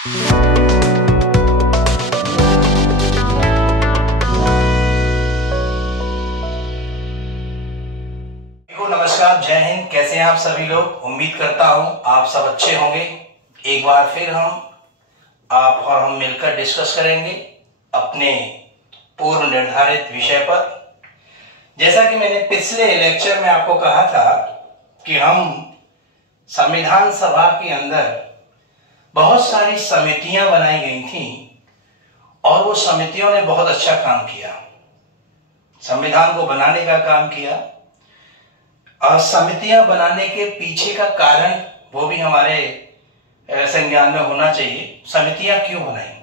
नमस्कार, जय हिंद। कैसे हैं आप सभी लोग? उम्मीद करता हूं आप सब अच्छे होंगे। एक बार फिर आप और हम मिलकर डिस्कस करेंगे अपने पूर्व निर्धारित विषय पर। जैसा कि मैंने पिछले लेक्चर में आपको कहा था कि हम संविधान सभा के अंदर बहुत सारी समितियां बनाई गई थी और वो समितियों ने बहुत अच्छा काम किया, संविधान को बनाने का काम किया। और समितियां बनाने के पीछे का कारण वो भी हमारे संज्ञान में होना चाहिए। समितियां क्यों बनाई?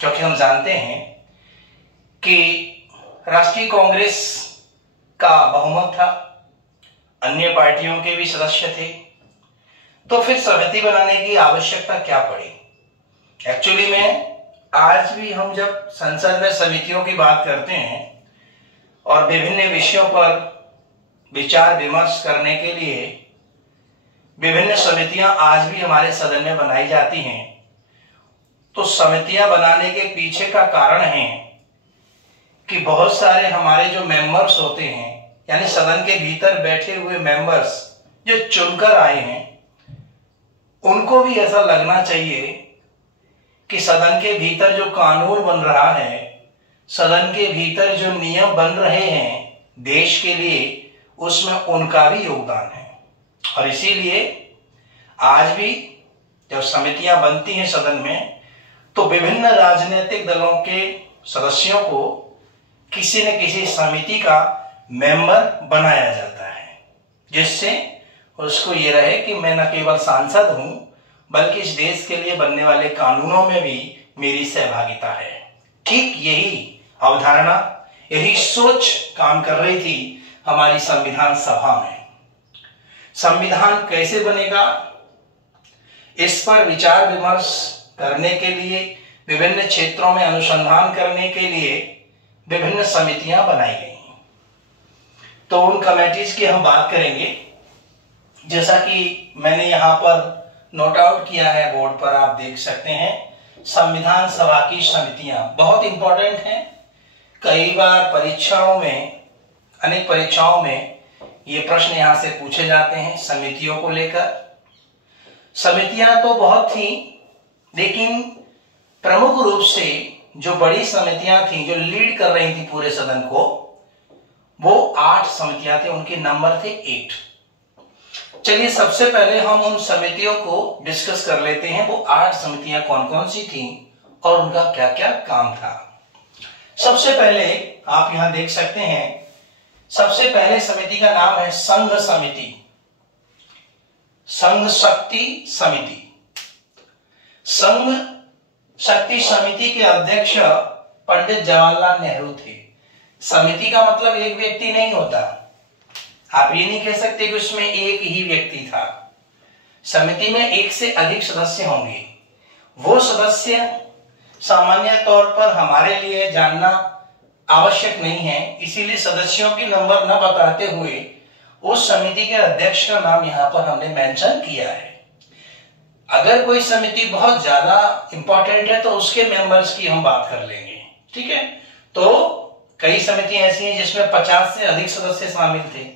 क्योंकि हम जानते हैं कि राष्ट्रीय कांग्रेस का बहुमत था, अन्य पार्टियों के भी सदस्य थे, तो फिर समिति बनाने की आवश्यकता क्या पड़ी? एक्चुअली में आज भी हम जब संसद में समितियों की बात करते हैं और विभिन्न विषयों पर विचार विमर्श करने के लिए विभिन्न समितियां आज भी हमारे सदन में बनाई जाती हैं, तो समितियां बनाने के पीछे का कारण है कि बहुत सारे हमारे जो मेंबर्स होते हैं, यानी सदन के भीतर बैठे हुए मेंबर्स जो चुनकर आए हैं, उनको भी ऐसा लगना चाहिए कि सदन के भीतर जो कानून बन रहा है, सदन के भीतर जो नियम बन रहे हैं देश के लिए, उसमें उनका भी योगदान है। और इसीलिए आज भी जब समितियां बनती हैं सदन में, तो विभिन्न राजनीतिक दलों के सदस्यों को किसी न किसी समिति का मेंबर बनाया जाता है, जिससे उसको ये रहे कि मैं न केवल सांसद हूं बल्कि इस देश के लिए बनने वाले कानूनों में भी मेरी सहभागिता है। ठीक यही अवधारणा, यही सोच काम कर रही थी हमारी संविधान सभा में। संविधान कैसे बनेगा, इस पर विचार विमर्श करने के लिए, विभिन्न क्षेत्रों में अनुसंधान करने के लिए विभिन्न समितियां बनाई गई। तो उन कमेटीज की हम बात करेंगे। जैसा कि मैंने यहां पर नोट आउट किया है, बोर्ड पर आप देख सकते हैं, संविधान सभा की समितियां बहुत इंपॉर्टेंट हैं। कई बार परीक्षाओं में, अनेक परीक्षाओं में ये प्रश्न यहां से पूछे जाते हैं समितियों को लेकर। समितियां तो बहुत थी, लेकिन प्रमुख रूप से जो बड़ी समितियां थी, जो लीड कर रही थी पूरे सदन को, वो 8 समितियां थी। उनके नंबर थे 8। चलिए सबसे पहले हम उन समितियों को डिस्कस कर लेते हैं। वो 8 समितियां कौन कौन सी थी और उनका क्या क्या काम था। सबसे पहले आप यहां देख सकते हैं, सबसे पहले समिति का नाम है संघ समिति, संघ शक्ति समिति। संघ शक्ति समिति के अध्यक्ष पंडित जवाहरलाल नेहरू थे। समिति का मतलब एक व्यक्ति नहीं होता, आप ये नहीं कह सकते कि उसमें एक ही व्यक्ति था। समिति में एक से अधिक सदस्य होंगे। वो सदस्य सामान्य तौर पर हमारे लिए जानना आवश्यक नहीं है, इसीलिए सदस्यों के नंबर न बताते हुए उस समिति के अध्यक्ष का नाम यहां पर हमने मेंशन किया है। अगर कोई समिति बहुत ज्यादा इंपॉर्टेंट है तो उसके मेंबर्स की हम बात कर लेंगे, ठीक है। तो कई समितियां ऐसी हैं जिसमें 50 से अधिक सदस्य शामिल थे,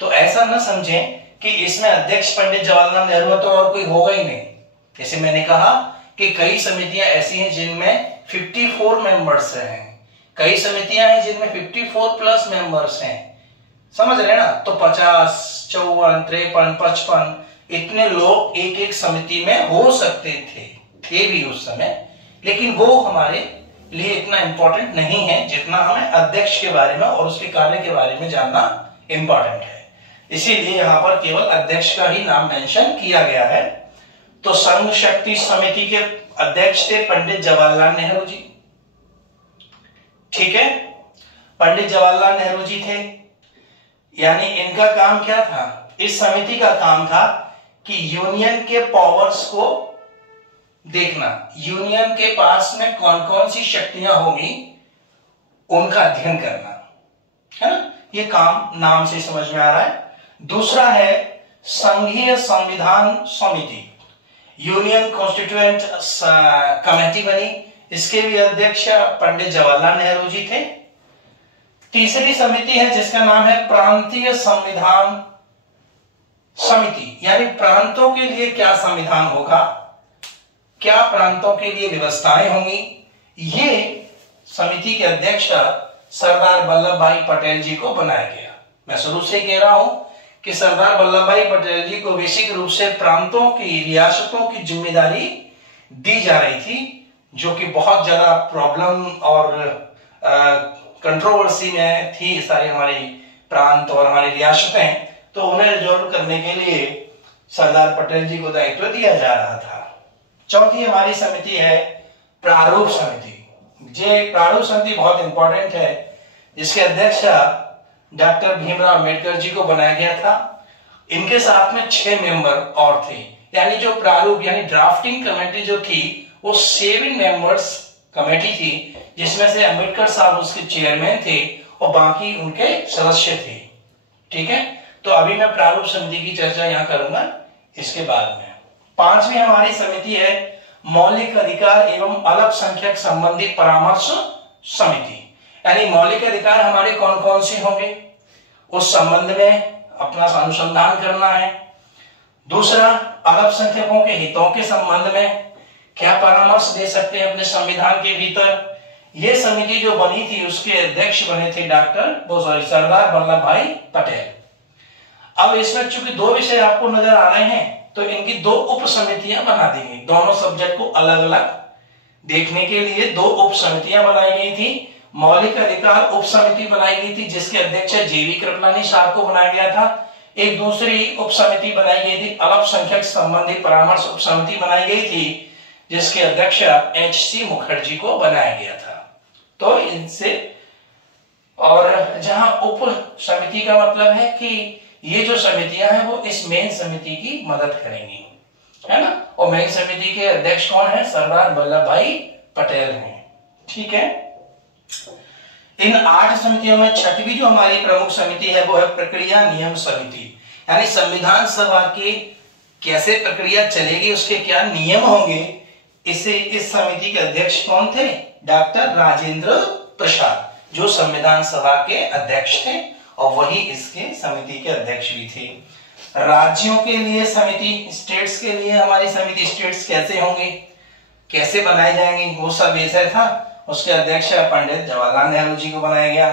तो ऐसा न समझें कि इसमें अध्यक्ष पंडित जवाहरलाल नेहरू तो और कोई होगा ही नहीं। जैसे मैंने कहा कि कई समितियां ऐसी हैं जिनमें 54 मेंबर्स हैं, कई समितियां हैं जिनमें 54 प्लस मेंबर्स हैं, समझ रहे ना। तो 50, 54, 53, 55 इतने लोग एक एक समिति में हो सकते थे भी उस समय, लेकिन वो हमारे लिए इतना इंपॉर्टेंट नहीं है जितना हमें अध्यक्ष के बारे में और उसके कार्य के बारे में जानना इंपॉर्टेंट है। इसीलिए यहां पर केवल अध्यक्ष का ही नाम मेंशन किया गया है। तो संघ शक्ति समिति के अध्यक्ष थे पंडित जवाहरलाल नेहरू जी, ठीक है। पंडित जवाहरलाल नेहरू जी थे, यानी इनका काम क्या था? इस समिति का काम था कि यूनियन के पावर्स को देखना, यूनियन के पास में कौन कौन सी शक्तियां होंगी उनका अध्ययन करना, है ना। ये काम नाम से समझ में आ रहा है। दूसरा है संघीय संविधान समिति। यूनियन कॉन्स्टिट्यूएंट कमेटी बनी, इसके भी अध्यक्ष पंडित जवाहरलाल नेहरू जी थे। तीसरी समिति है जिसका नाम है प्रांतीय संविधान समिति, यानी प्रांतों के लिए क्या संविधान होगा, क्या प्रांतों के लिए व्यवस्थाएं होंगी। ये समिति के अध्यक्ष सरदार वल्लभ भाई पटेल जी को बनाया गया। मैं शुरू से कह रहा हूं कि सरदार वल्लभ भाई पटेल जी को बेसिक रूप से प्रांतों की, रियासतों की जिम्मेदारी दी जा रही थी, जो कि बहुत ज्यादा प्रॉब्लम और कंट्रोवर्सी में थी सारे हमारे प्रांत और हमारी रियासतें। तो उन्हें रिजॉल्व करने के लिए सरदार पटेल जी को दायित्व दिया जा रहा था। चौथी हमारी समिति है प्रारूप समिति। ये प्रारूप समिति बहुत इंपॉर्टेंट है, जिसके अध्यक्ष डॉक्टर भीमराव अंबेडकर जी को बनाया गया था। इनके साथ में 6 मेंबर और थे, यानी जो प्रारूप यानी ड्राफ्टिंग कमेटी जो थी वो 7 मेंबर्स कमेटी थी, जिसमें से अंबेडकर साहब उसके चेयरमैन थे और बाकी उनके सदस्य थे। ठीक है, तो अभी मैं प्रारूप समिति की चर्चा यहां करूंगा इसके बाद में। 5वीं हमारी समिति है मौलिक अधिकार एवं अल्पसंख्यक संबंधी परामर्श समिति, यानी मौलिक अधिकार हमारे कौन कौन से होंगे उस संबंध में अपना अनुसंधान करना है। दूसरा, अल्पसंख्यकों के हितों के संबंध में क्या परामर्श दे सकते हैं अपने संविधान के भीतर। यह समिति जो बनी थी उसके अध्यक्ष बने थे सरदार वल्लभ भाई पटेल। अब इसमें चूंकि 2 विषय आपको नजर आ रहे हैं तो इनकी 2 उप समितियां बना दी गई। दोनों सब्जेक्ट को अलग अलग देखने के लिए 2 उप समितियां बनाई गई थी। मौलिक अधिकार उप समिति बनाई गई थी जिसके अध्यक्ष जेवी कृपलानी साहब को बनाया गया था। एक दूसरी उप समिति बनाई गई थी अल्पसंख्यक संबंधी परामर्श उप समिति बनाई गई थी जिसके अध्यक्ष एच.सी. मुखर्जी को बनाया गया था। तो इनसे, और जहां उप समिति का मतलब है कि ये जो समितियां हैं वो इस मेन समिति की मदद करेंगी, है ना। और मेन समिति के अध्यक्ष कौन है? सरदार वल्लभ भाई पटेल हैं। ठीक है, इन 8 समितियों में 6वीं जो हमारी प्रमुख समिति है वो है प्रक्रिया नियम समिति, यानी संविधान सभा की कैसे प्रक्रिया चलेगी, उसके क्या नियम होंगे। इस समिति के अध्यक्ष कौन थे? डॉक्टर राजेंद्र प्रसाद, जो संविधान सभा के अध्यक्ष थे और वही इसके समिति के अध्यक्ष भी थे। राज्यों के लिए समिति, स्टेट्स के लिए हमारी समिति, स्टेट्स कैसे होंगे, कैसे बनाए जाएंगे, वो सब विषय था। उसके अध्यक्ष पंडित जवाहरलाल नेहरू जी को बनाया गया।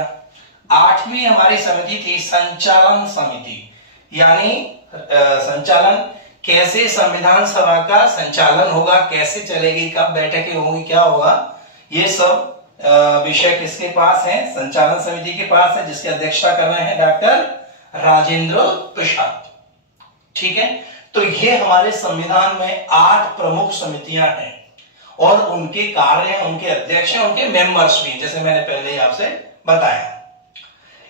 8वीं हमारी समिति थी संचालन समिति, यानी संचालन कैसे संविधान सभा का संचालन होगा, कैसे चलेगी, कब बैठकें होंगी, क्या होगा, ये सब विषय किसके पास है? संचालन समिति के पास है, जिसकी अध्यक्षता कर रहे हैं डॉक्टर राजेंद्र प्रसाद। ठीक है, तो ये हमारे संविधान में 8 प्रमुख समितियां हैं और उनके कार्य, उनके अध्यक्ष, उनके मेंबर्स भी, जैसे मैंने पहले ही आपसे बताया।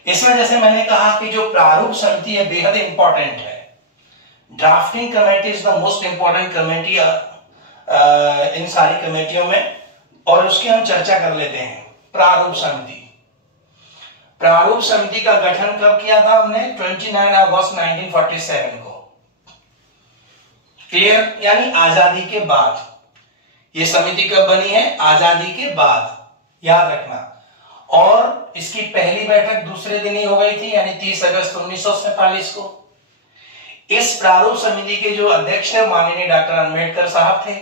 इसमें जैसे मैंने कहा कि जो प्रारूप समिति है बेहद इंपॉर्टेंट है। Drafting committee is the most important committee इन सारी कमेटियों में, और उसकी हम चर्चा कर लेते हैं। प्रारूप समिति, प्रारूप समिति का गठन कब किया था हमने? 29 अगस्त 1947 को, क्लियर, यानी आजादी के बाद। ये समिति कब बनी है? आजादी के बाद, याद रखना। और इसकी पहली बैठक दूसरे दिन ही हो गई थी, यानी 30 अगस्त 1947 को। इस प्रारूप समिति के जो अध्यक्ष थे माननीय डॉक्टर अंबेडकर साहब थे।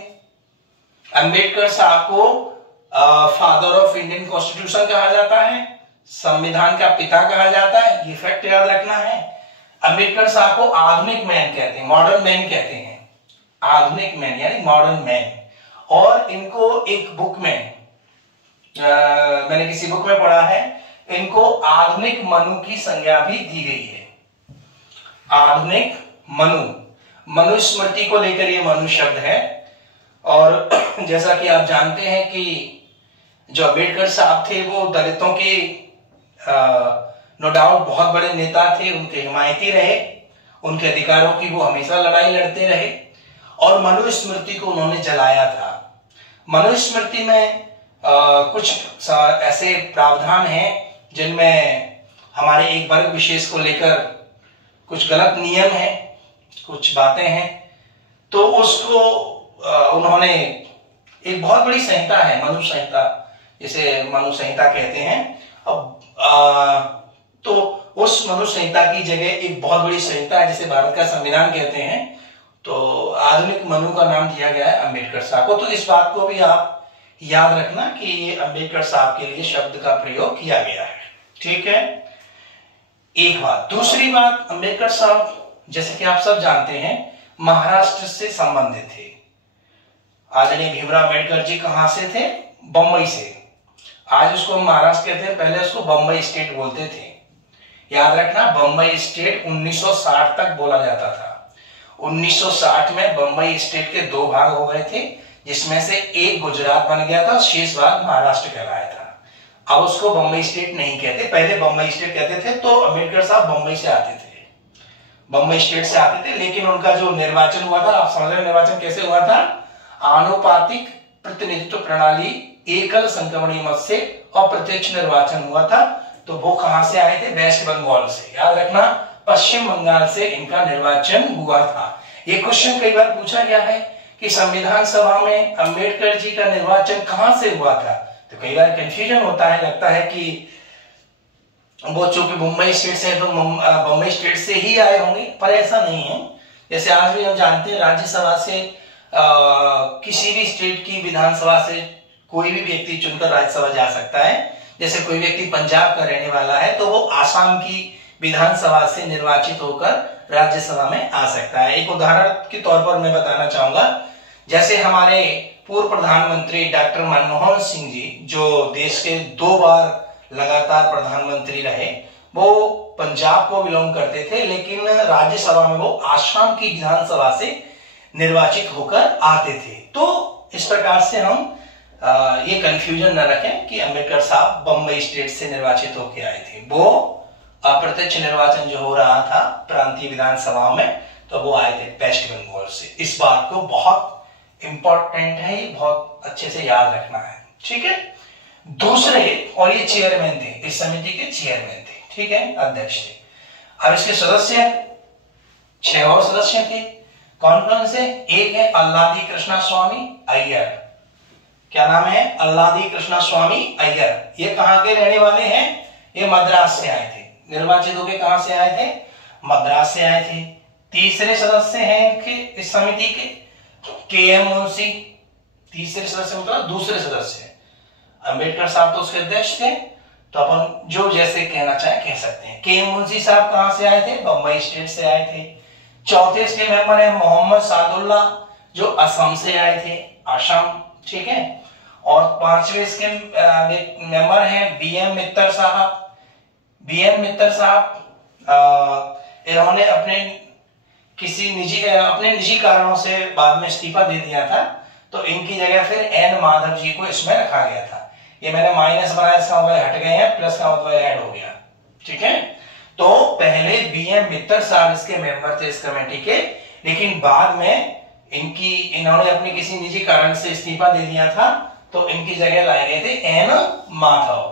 अंबेडकर साहब को फादर ऑफ इंडियन कॉन्स्टिट्यूशन कहा जाता है, संविधान का पिता कहा जाता है, ये फैक्ट याद रखना है। अंबेडकर साहब को आधुनिक मैन कहते हैं, मॉडर्न मैन कहते हैं, आधुनिक मैन यानी मॉडर्न मैन। और इनको एक बुक में मैंने किसी बुक में पढ़ा है, इनको आधुनिक मनु की संज्ञा भी दी गई है। आधुनिक मनु, मनुस्मृति को लेकर ये मनु शब्द है। और जैसा कि आप जानते हैं कि जो अंबेडकर साहब थे वो दलितों के नो डाउट बहुत बड़े नेता थे, उनके हिमायती रहे, उनके अधिकारों की वो हमेशा लड़ाई लड़ते रहे। और मनुस्मृति को उन्होंने जलाया था। मनुस्मृति में कुछ ऐसे प्रावधान हैं जिनमें हमारे एक वर्ग विशेष को लेकर कुछ गलत नियम हैं, कुछ बातें हैं, तो उसको उन्होंने एक बहुत बड़ी संहिता है, मनु संहिता, जिसे मनु संहिता कहते हैं। अब तो उस मनु संहिता की जगह एक बहुत बड़ी संहिता है जिसे भारत का संविधान कहते हैं, तो आधुनिक मनु का नाम दिया गया है अंबेडकर साहब को। तो इस बात को भी आप याद रखना कि ये अंबेडकर साहब के लिए शब्द का प्रयोग किया गया है, ठीक है। एक बात। दूसरी बात, अंबेडकर साहब जैसे कि आप सब जानते हैं महाराष्ट्र से संबंधित थे। आदरणीय भीमराव अम्बेडकर जी कहां से थे? बंबई से। आज उसको महाराष्ट्र कहते हैं, पहले उसको बंबई स्टेट बोलते थे। याद रखना, बंबई स्टेट 1960 तक बोला जाता था। 1960 में बंबई स्टेट के 2 भाग हो गए थे, जिसमें से एक गुजरात बन गया था, शेष भाग महाराष्ट्र कहलाया था। अब उसको बंबई स्टेट नहीं कहते, पहले बंबई स्टेट कहते थे। तो अम्बेडकर साहब बंबई से आते थे, बंबई स्टेट से आते थे, लेकिन उनका जो निर्वाचन हुआ था, आप समझ रहे निर्वाचन कैसे हुआ था? आनुपातिक प्रतिनिधित्व प्रणाली, एकल संक्रमणीय मत से अप्रत्यक्ष निर्वाचन हुआ था। तो वो कहां से आए थे? वेस्ट बंगाल से। याद रखना, पश्चिम बंगाल से इनका निर्वाचन हुआ था। ये क्वेश्चन कई बार पूछा गया है कि संविधान सभा में अंबेडकर जी का निर्वाचन कहां से हुआ था। तो कई बार कंफ्यूजन होता है, लगता है कि वो चूंकि मुंबई स्टेट से, तो बंबई स्टेट से ही आए होंगे, पर ऐसा नहीं है। जैसे आज भी हम जानते हैं राज्यसभा से किसी भी स्टेट की विधानसभा से कोई भी व्यक्ति चुनकर राज्यसभा जा सकता है। जैसे कोई व्यक्ति पंजाब का रहने वाला है तो वो आसाम की विधानसभा से निर्वाचित होकर राज्यसभा में आ सकता है। एक उदाहरण के तौर पर मैं बताना चाहूंगा, जैसे हमारे पूर्व प्रधानमंत्री डॉक्टर मनमोहन सिंह जी, जो देश के 2 बार लगातार प्रधानमंत्री रहे, वो पंजाब को बिलोंग करते थे, लेकिन राज्यसभा में वो आसाम की विधानसभा से निर्वाचित होकर आते थे। तो इस प्रकार से हम ये कंफ्यूजन न रखें कि अंबेडकर साहब बंबई स्टेट से निर्वाचित होकर आए थे। वो अप्रत्यक्ष निर्वाचन जो हो रहा था प्रांतीय विधानसभा में, तो वो आए थे वेस्ट बंगाल से। इस बात को बहुत इंपॉर्टेंट है, ये बहुत अच्छे से याद रखना है, ठीक है। दूसरे, और ये चेयरमैन थे, इस समिति के चेयरमैन थे, ठीक है, अध्यक्ष थे। अब इसके सदस्य 6 और सदस्य थे। कौन कौन से? एक है अल्लादी कृष्णा स्वामी अय्यर। क्या नाम है? अल्लादी कृष्णा स्वामी अय्यर। ये कहां के रहने वाले हैं? ये मद्रास से आए थे। निर्वाचित होकर कहां से आए थे? मद्रास से आए थे। तीसरे सदस्य हैं कि इस समिति के एम मुंशी। तीसरे सदस्य मतलब दूसरे सदस्य। अंबेडकर साहब तो उसके अध्यक्ष थे, तो अपन जो जैसे कहना चाहे कह सकते हैं। के एम मुंशी साहब कहां से आए थे? बंबई स्टेट से आए थे। चौथे इसके मेंबर है मोहम्मद सादुल्ला, जो असम से आए थे, असम, ठीक है। और 5वें इसके मेंबर हैं बीएम मित्तर साहब। बीएम मित्तर साहब इन्होंने अपने निजी कारणों से बाद में इस्तीफा दे दिया था, तो इनकी जगह फिर एन माधव जी को इसमें रखा गया था। ये मैंने माइनस बनाया, इसका मतलब हट गए हैं, प्लस का मतलब ऐड हो गया, ठीक है। तो पहले बीएम मित्तर साहब इसके मेंबर थे इस कमेटी के, लेकिन बाद में इन्होंने अपने किसी निजी कारण से इस्तीफा दे दिया था, तो इनकी जगह लाए गए थे N Madhav.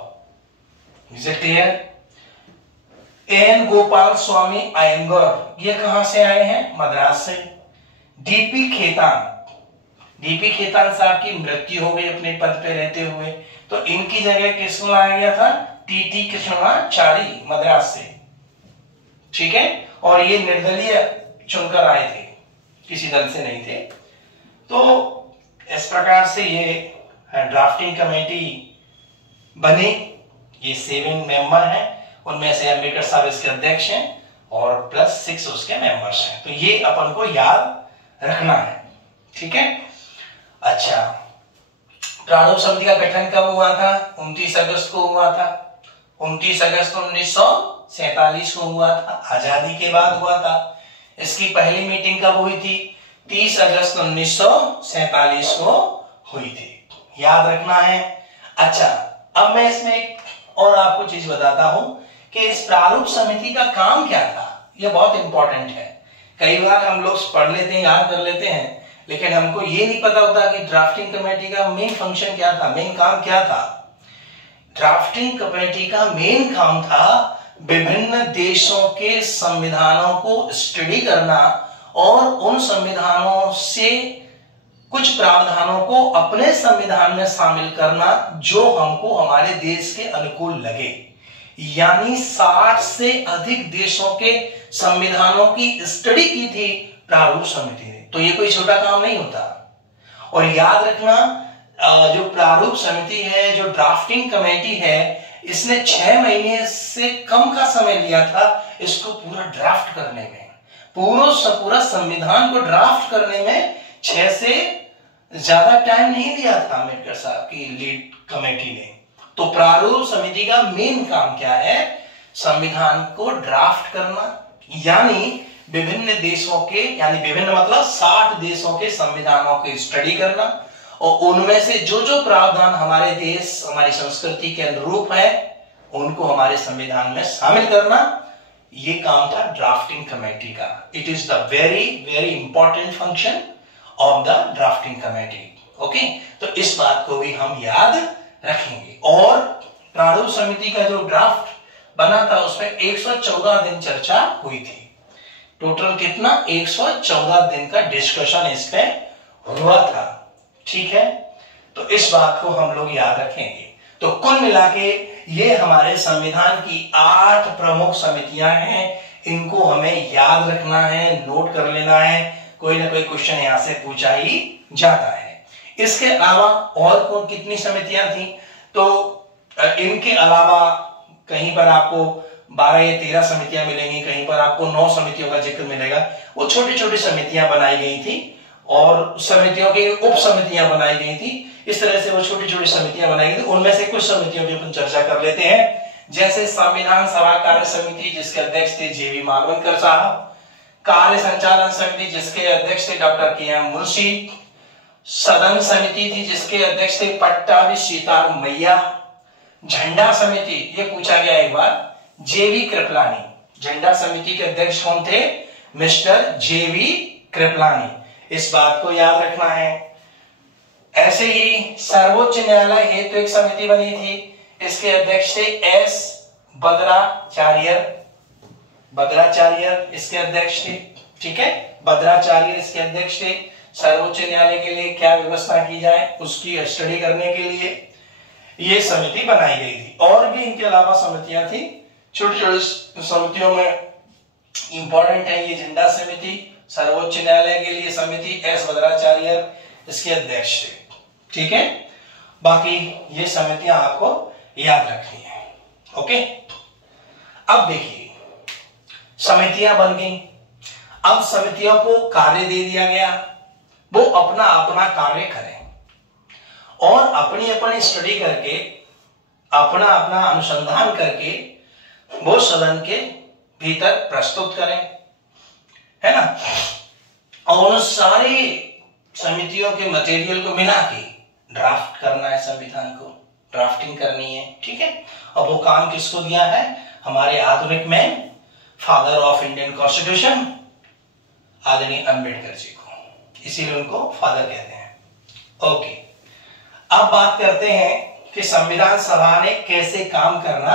Is it clear? N Gopalaswami Ayyangar, ये कहां से आए हैं? मद्रास से। डीपी खेतान साहब की मृत्यु हो गई अपने पद पे रहते हुए, तो इनकी जगह किसको लाया गया था? टीटी कृष्णाचारी, मद्रास से, ठीक है। और ये निर्दलीय चुनकर आए थे, किसी दल से नहीं थे। तो इस प्रकार से ये ड्राफ्टिंग कमेटी बनी। ये 7 मेंबर हैं, उनमें से अंबेडकर साहब इसके अध्यक्ष हैं और प्लस 6 उसके मेंबर्स हैं। तो ये अपन को याद रखना है, ठीक है। अच्छा, प्रारूप समिति का गठन कब हुआ था? 29 अगस्त को हुआ था। 29 अगस्त 1947 को हुआ था, आजादी के बाद हुआ था। इसकी पहली मीटिंग कब हुई थी? 30 अगस्त 1947 को हुई थी, याद रखना है। अच्छा, अब मैं इसमें एक और आपको चीज बताता हूं कि इस प्रारूप समिति का काम क्या था। यह बहुत इंपॉर्टेंट है। कई बार हम लोग पढ़ लेते हैं, याद कर लेते हैं, लेकिन हमको ये नहीं पता होता कि ड्राफ्टिंग कमेटी का मेन फंक्शन क्या था, मेन काम क्या था। ड्राफ्टिंग कमेटी का मेन काम था विभिन्न देशों के संविधानों को स्टडी करना और उन संविधानों से कुछ प्रावधानों को अपने संविधान में शामिल करना जो हमको हमारे देश के अनुकूल लगे। यानी 60 से अधिक देशों के संविधानों की स्टडी की थी प्रारूप समिति ने। तो ये कोई छोटा काम नहीं होता। और याद रखना, जो प्रारूप समिति है, जो ड्राफ्टिंग कमेटी है, इसने 6 महीने से कम का समय लिया था इसको पूरा ड्राफ्ट करने में। पूरा संविधान को ड्राफ्ट करने में 6 से ज्यादा टाइम नहीं लिया था अम्बेडकर साहब की लीड कमेटी ने। तो प्रारूप समिति का मेन काम क्या है? संविधान को ड्राफ्ट करना, यानी विभिन्न देशों के, यानी विभिन्न मतलब 60 देशों के संविधानों की स्टडी करना और उनमें से जो जो प्रावधान हमारे देश, हमारी संस्कृति के अनुरूप है उनको हमारे संविधान में शामिल करना। ये काम था ड्राफ्टिंग कमेटी का। It is the very very important function of the drafting committee. Okay, तो इस बात को भी हम याद रखेंगे। और प्रारूप समिति का जो ड्राफ्ट बना था उसमें 114 दिन चर्चा हुई थी। टोटल कितना? 114 दिन का डिस्कशन इस पे हुआ था। ठीक है, तो इस बात को हम लोग याद रखेंगे। तो कुल मिला के ये हमारे संविधान की 8 प्रमुख समितियां हैं। इनको हमें याद रखना है, नोट कर लेना है। कोई ना कोई क्वेश्चन यहां से पूछा ही जाता है। इसके अलावा और कौन कितनी समितियां थी? तो इनके अलावा कहीं पर आपको 12 या 13 समितियां मिलेंगी, कहीं पर आपको 9 समितियों का जिक्र मिलेगा। वो छोटी छोटी समितियां बनाई गई थी और समितियों की उप समितियां बनाई गई थी। इस तरह से वो छोटी छोटी समितियां बनाई गई थी। उनमें से कुछ समितियों की अपन चर्चा कर लेते हैं। जैसे संविधान सभा कार्य समिति, जिसके अध्यक्ष थे JV मालवणकर साहब। कार्य संचालन समिति, जिसके अध्यक्ष थे डॉक्टर KM मुंशी। सदन समिति थी, जिसके अध्यक्ष थे पट्टाभी सीताराम मैया। झंडा समिति, ये पूछा गया एक बार, JV कृपलानी। झंडा समिति के अध्यक्ष कौन थे? Mister JV Kripalani. इस बात को याद रखना है। ऐसे ही सर्वोच्च न्यायालय हेतु एक समिति बनी थी। इसके अध्यक्ष थे S भद्राचार्य इसके अध्यक्ष थे। ठीक है, भद्राचार्य इसके अध्यक्ष थे। सर्वोच्च न्यायालय के लिए क्या व्यवस्था की जाए उसकी स्टडी करने के लिए ये समिति बनाई गई थी। और भी इनके अलावा समितियां थी। छोटी छोटी समितियों में इंपॉर्टेंट है ये झंडा समिति, सर्वोच्च न्यायालय के लिए समिति S भद्राचार्य इसके अध्यक्ष थे। ठीक है, बाकी ये समितियां आपको याद रखनी है। ओके, अब देखिए समितियां बन गई। अब समितियों को कार्य दे दिया गया, वो अपना अपना कार्य करें और अपनी अपनी स्टडी करके, अपना अपना अनुसंधान करके वो सदन के भीतर प्रस्तुत करें, है ना। और उन सारी समितियों के मटेरियल को मिला के ड्राफ्ट करना है, संविधान को ड्राफ्टिंग करनी है। ठीक है, और वो काम किसको दिया है? हमारे आधुनिक में फादर ऑफ इंडियन कॉन्स्टिट्यूशन आदरणीय अम्बेडकर जी को, इसीलिए उनको फादर कहते हैं। ओके, अब बात करते हैं कि संविधान सभा ने कैसे काम करना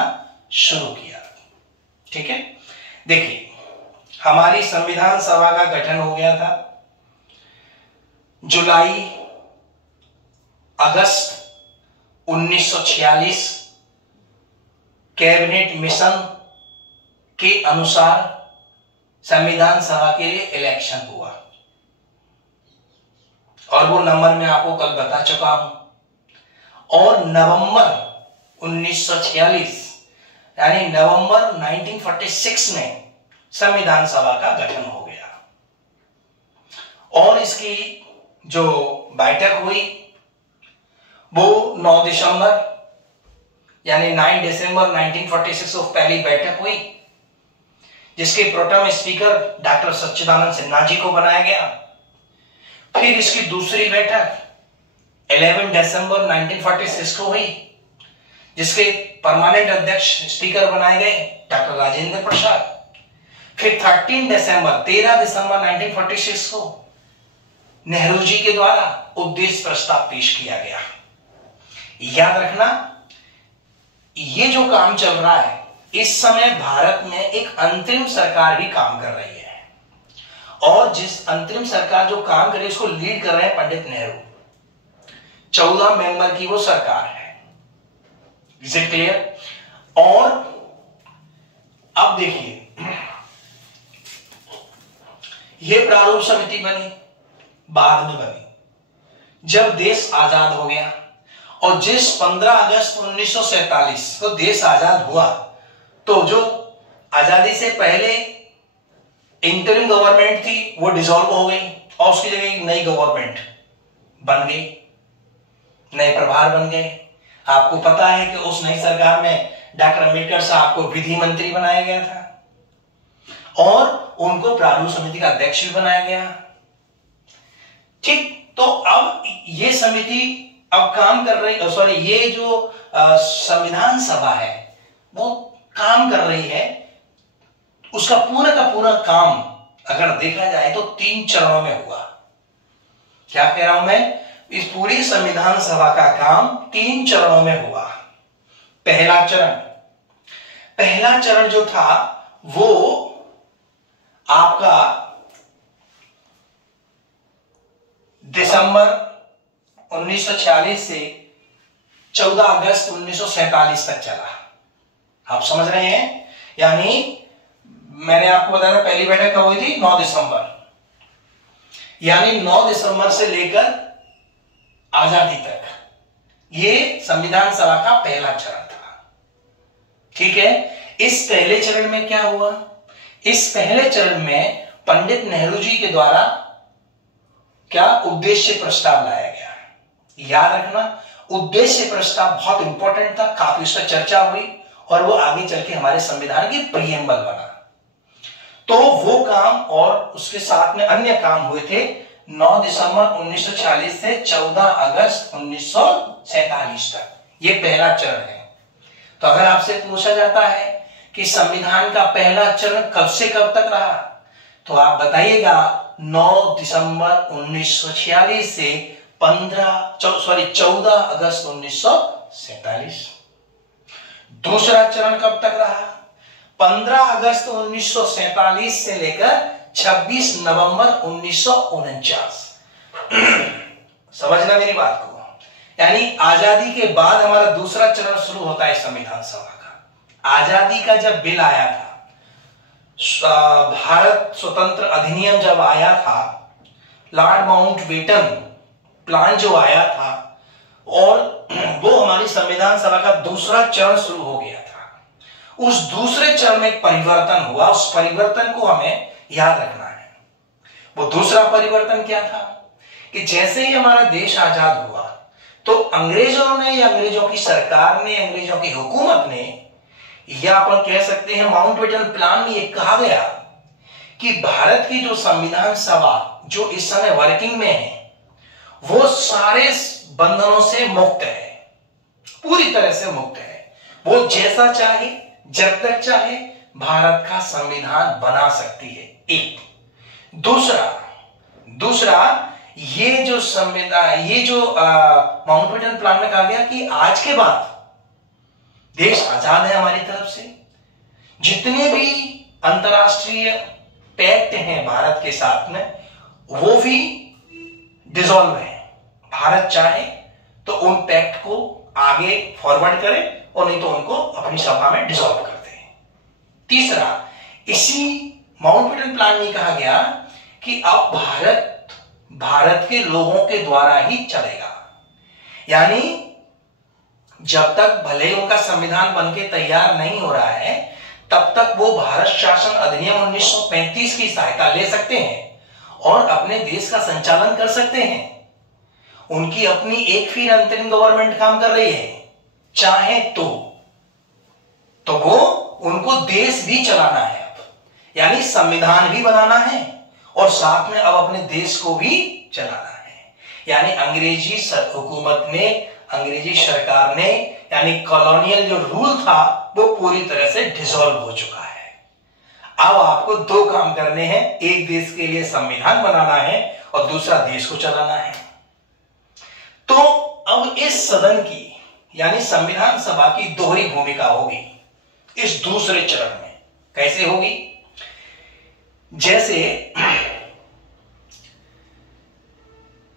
शुरू किया। ठीक है, देखिए हमारी संविधान सभा का गठन हो गया था जुलाई अगस्त 1946 कैबिनेट मिशन के अनुसार संविधान सभा के लिए इलेक्शन हुआ और वो नंबर मैं आपको कल बता चुका हूं। और नवंबर 1946 यानी नवंबर 1946 में संविधान सभा का गठन हो गया और इसकी जो बैठक हुई वो 9 दिसंबर यानी 9 दिसंबर 1946 को पहली बैठक हुई, जिसके प्रोटेम स्पीकर डॉक्टर सच्चिदानंद सिन्हा जी को बनाया गया। फिर इसकी दूसरी बैठक 11 दिसंबर 1946 को हुई, जिसके परमानेंट अध्यक्ष स्पीकर बनाए गए डॉक्टर राजेंद्र प्रसाद। फिर 13 दिसंबर 1946 को नेहरू जी के द्वारा उद्देश्य प्रस्ताव पेश किया गया। याद रखना, ये जो काम चल रहा है इस समय भारत में एक अंतरिम सरकार भी काम कर रही है और जिस अंतरिम सरकार जो काम करे उसको लीड कर रहे हैं पंडित नेहरू। 14 मेंबर की वो सरकार है। Is it clear? और अब देखिए, ये प्रारूप समिति बनी, बाद में बनी जब देश आजाद हो गया। और जिस 15 अगस्त 1947 तो देश आजाद हुआ, तो जो आजादी से पहले इंटरिम गवर्नमेंट थी वो डिसॉल्व हो गई और उसकी जगह एक नई गवर्नमेंट बन गई, नए प्रभार बन गए। आपको पता है कि उस नई सरकार में डॉक्टर अम्बेडकर साहब को विधि मंत्री बनाया गया था और उनको प्रारूप समिति का अध्यक्ष भी बनाया गया। ठीक, तो अब ये समिति अब काम कर रही, सॉरी, ये जो संविधान सभा है वो काम कर रही है। उसका पूरा का पूरा काम अगर देखा जाए तो 3 चरणों में हुआ। क्या कह रहा हूं मैं? इस पूरी संविधान सभा का काम 3 चरणों में हुआ। पहला चरण जो था वो आपका दिसंबर 1946 से 14 अगस्त 1947 तक चला। आप समझ रहे हैं? यानी मैंने आपको बताया पहली बैठक कब हुई थी? 9 दिसंबर। यानी 9 दिसंबर से लेकर आजादी तक ये संविधान सभा का पहला चरण था। ठीक है, इस पहले चरण में क्या हुआ? इस पहले चरण में पंडित नेहरू जी के द्वारा क्या उद्देश्य प्रस्ताव लाया गया। याद रखना, उद्देश्य प्रस्ताव बहुत इंपॉर्टेंट था, काफी उस पर चर्चा हुई और वो आगे चल के हमारे संविधान की प्रियम्बल बना। तो वो काम और उसके साथ में अन्य काम हुए थे 9 दिसंबर 1946 से 14 अगस्त 1947 तक। ये पहला चरण है। तो अगर आपसे पूछा जाता है कि संविधान का पहला चरण कब से कब तक रहा, तो आप बताइएगा 9 दिसंबर 1946 से 14 अगस्त 1947। दूसरा चरण कब तक रहा? 15 अगस्त 1947 से लेकर 26 नवंबर 1949। समझना मेरी बात को। यानी आजादी के बाद हमारा दूसरा चरण शुरू होता है संविधान सभा का। आजादी का जब बिल आया था, भारत स्वतंत्र अधिनियम जब आया था, लॉर्ड माउंटबेटन प्लान जो आया था, और वो हमारी संविधान सभा का दूसरा चरण शुरू हो गया था। उस दूसरे चरण में परिवर्तन हुआ। उस परिवर्तन को हमें याद रखना है। वो दूसरा परिवर्तन क्या था कि जैसे ही हमारा देश आजाद हुआ तो अंग्रेजों ने या अंग्रेजों की सरकार ने, अंग्रेजों की हुकूमत ने, या अपन कह सकते हैं माउंटबेटन प्लान में ये कहा गया कि भारत की जो संविधान सभा जो इस समय वर्किंग में है वो सारे बंधनों से मुक्त है, पूरी तरह से मुक्त है। वो जैसा चाहे जब तक चाहे भारत का संविधान बना सकती है। एक दूसरा ये जो संविधान, ये जो माउंटबेटन प्लान में कहा गया कि आज के बाद देश आजाद है हमारी तरफ से, जितने भी अंतरराष्ट्रीय पैक्ट हैं भारत के साथ में वो भी डिसॉल्व है। भारत चाहे तो उन पैक्ट को आगे फॉरवर्ड करे और नहीं तो उनको अपनी सभा में डिसॉल्व कर दे। तीसरा, इसी माउंटबेटन प्लान में कहा गया कि अब भारत के लोगों के द्वारा ही चलेगा। यानी जब तक भले उनका संविधान बनके तैयार नहीं हो रहा है तब तक वो भारत शासन अधिनियम 1935 की सहायता ले सकते हैं और अपने देश का संचालन कर सकते हैं। उनकी अपनी एक फिर अंतरिम गवर्नमेंट काम कर रही है, चाहे तो वो उनको देश भी चलाना है, यानी संविधान भी बनाना है और साथ में अब अपने देश को भी चलाना है। यानी अंग्रेजी हुकूमत ने, अंग्रेजी सरकार ने, यानी कॉलोनियल जो रूल था वो पूरी तरह से डिसॉल्व हो चुका है। अब आपको 2 काम करने हैं, एक देश के लिए संविधान बनाना है और दूसरा देश को चलाना है। तो अब इस सदन की यानी संविधान सभा की दोहरी भूमिका होगी इस दूसरे चरण में। कैसे होगी? जैसे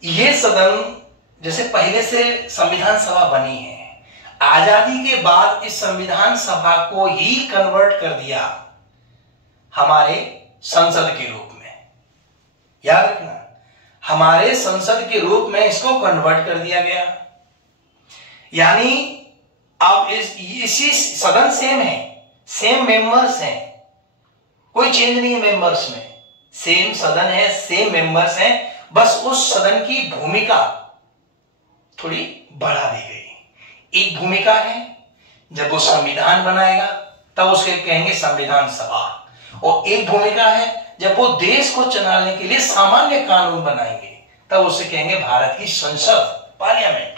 ये सदन जैसे पहले से संविधान सभा बनी है, आजादी के बाद इस संविधान सभा को ही कन्वर्ट कर दिया हमारे संसद के रूप में। याद रखना, हमारे संसद के रूप में इसको कन्वर्ट कर दिया गया। यानी अब इसी सदन सेम है, सेम मेंबर्स हैं, कोई चेंज नहीं है मेंबर्स में, सेम सदन है, सेम मेंबर्स हैं, बस उस सदन की भूमिका थोड़ी बढ़ा दी गई। एक भूमिका है जब वो संविधान बनाएगा तब उसके कहेंगे संविधान सभा, और एक भूमिका है जब वो देश को चलाने के लिए सामान्य कानून बनाएंगे तब उसे कहेंगे भारत की संसद, पार्लियामेंट।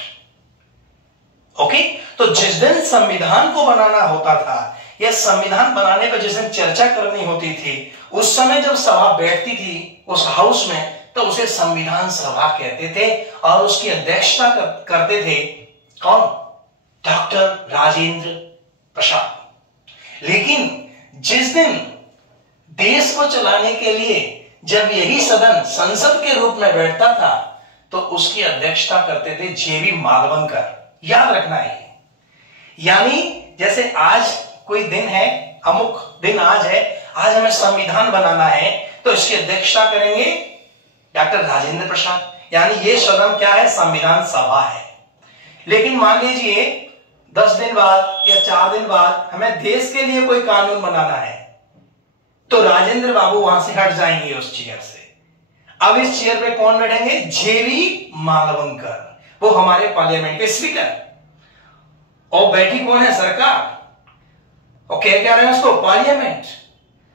ओके, तो जिस दिन संविधान को बनाना होता था या संविधान बनाने पर जिस दिन चर्चा करनी होती थी, उस समय जब सभा बैठती थी उस हाउस में, तो उसे संविधान सभा कहते थे और उसकी अध्यक्षता करते थे कौन? डॉक्टर राजेंद्र प्रसाद। लेकिन जिस दिन देश को चलाने के लिए जब यही सदन संसद के रूप में बैठता था तो उसकी अध्यक्षता करते थे जेबी मालवणकर। याद रखना है। यानी जैसे आज कोई दिन है, अमुक दिन आज है, आज हमें संविधान बनाना है, तो इसकी अध्यक्षता करेंगे डॉक्टर राजेंद्र प्रसाद। यानी ये सदन क्या है? संविधान सभा है। लेकिन मान लीजिए 10 दिन बाद या 4 दिन बाद हमें देश के लिए कोई कानून बनाना है, तो राजेंद्र बाबू वहां से हट जाएंगे उस चेयर से। अब इस चेयर पे कौन बैठेंगे? जेबी मालवणकर, वो हमारे पार्लियामेंट के स्पीकर। और बैठी कौन है? सरकार। और क्या रहे हैं उसको? पार्लियामेंट।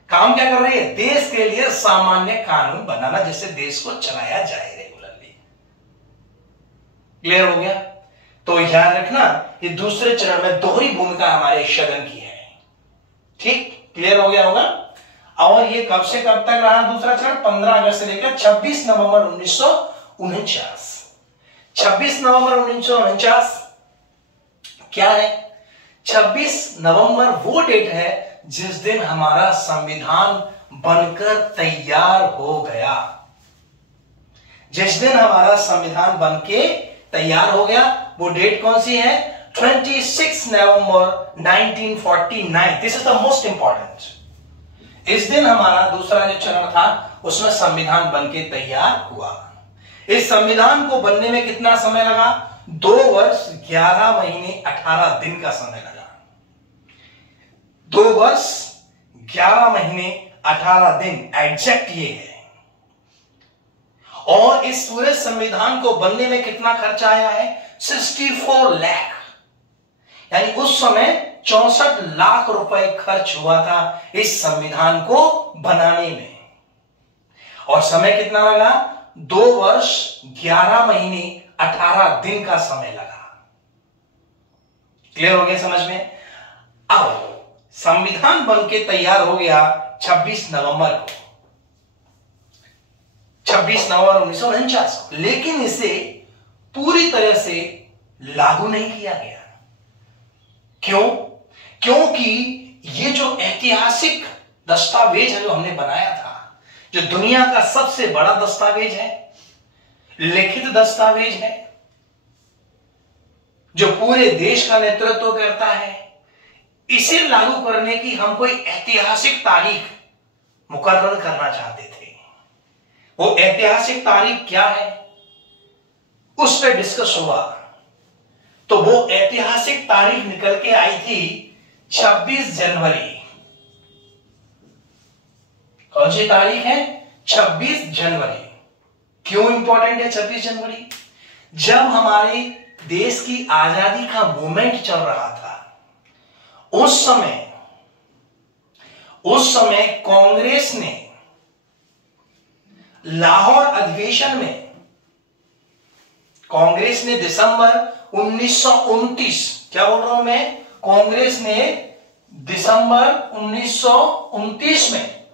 काम क्या कर रही है? देश के लिए सामान्य कानून बनाना, जिससे देश को चलाया जाए रेगुलरली। क्लियर हो गया? तो याद रखना, ये दूसरे चरण में दोहरी भूमिका हमारे सदन की है। ठीक, क्लियर हो गया होगा। और ये कब से कब तक रहा दूसरा चरण? 15 अगस्त से लेकर 26 नवंबर 1949। 26 नवंबर 1949 क्या है? 26 नवंबर वो डेट है जिस दिन हमारा संविधान बनकर तैयार हो गया। जिस दिन हमारा संविधान बनके तैयार हो गया वो डेट कौन सी है? 26 नवंबर 1949। This is the most important. इस दिन हमारा दूसरा जो चरण था उसमें संविधान बनके तैयार हुआ। इस संविधान को बनने में कितना समय लगा? 2 वर्ष 11 महीने 18 दिन का समय लगा। 2 वर्ष 11 महीने 18 दिन एग्जैक्ट ये है। और इस पूरे संविधान को बनने में कितना खर्चा आया है? 64 लाख। यानी उस समय 64 लाख रुपए खर्च हुआ था इस संविधान को बनाने में। और समय कितना लगा? 2 वर्ष 11 महीने 18 दिन का समय लगा। क्लियर हो गया समझ में? अब संविधान बनके तैयार हो गया 26 नवंबर को, 26 नवंबर 1949 को, लेकिन इसे पूरी तरह से लागू नहीं किया गया। क्यों? क्योंकि ये जो ऐतिहासिक दस्तावेज है जो हमने बनाया था, जो दुनिया का सबसे बड़ा दस्तावेज है, लिखित दस्तावेज है, जो पूरे देश का नेतृत्व करता है, इसे लागू करने की हम कोई ऐतिहासिक तारीख मुकर्रर करना चाहते थे। वो ऐतिहासिक तारीख क्या है उस पर डिस्कस हुआ। तो वो ऐतिहासिक तारीख निकल के आई थी 26 जनवरी। कौन सी तारीख है? 26 जनवरी। क्यों इंपॉर्टेंट है 26 जनवरी? जब हमारे देश की आजादी का मूवमेंट चल रहा था, उस समय कांग्रेस ने लाहौर अधिवेशन में, कांग्रेस ने दिसंबर 1929, क्या बोल रहा हूं मैं? कांग्रेस ने दिसंबर 1929 में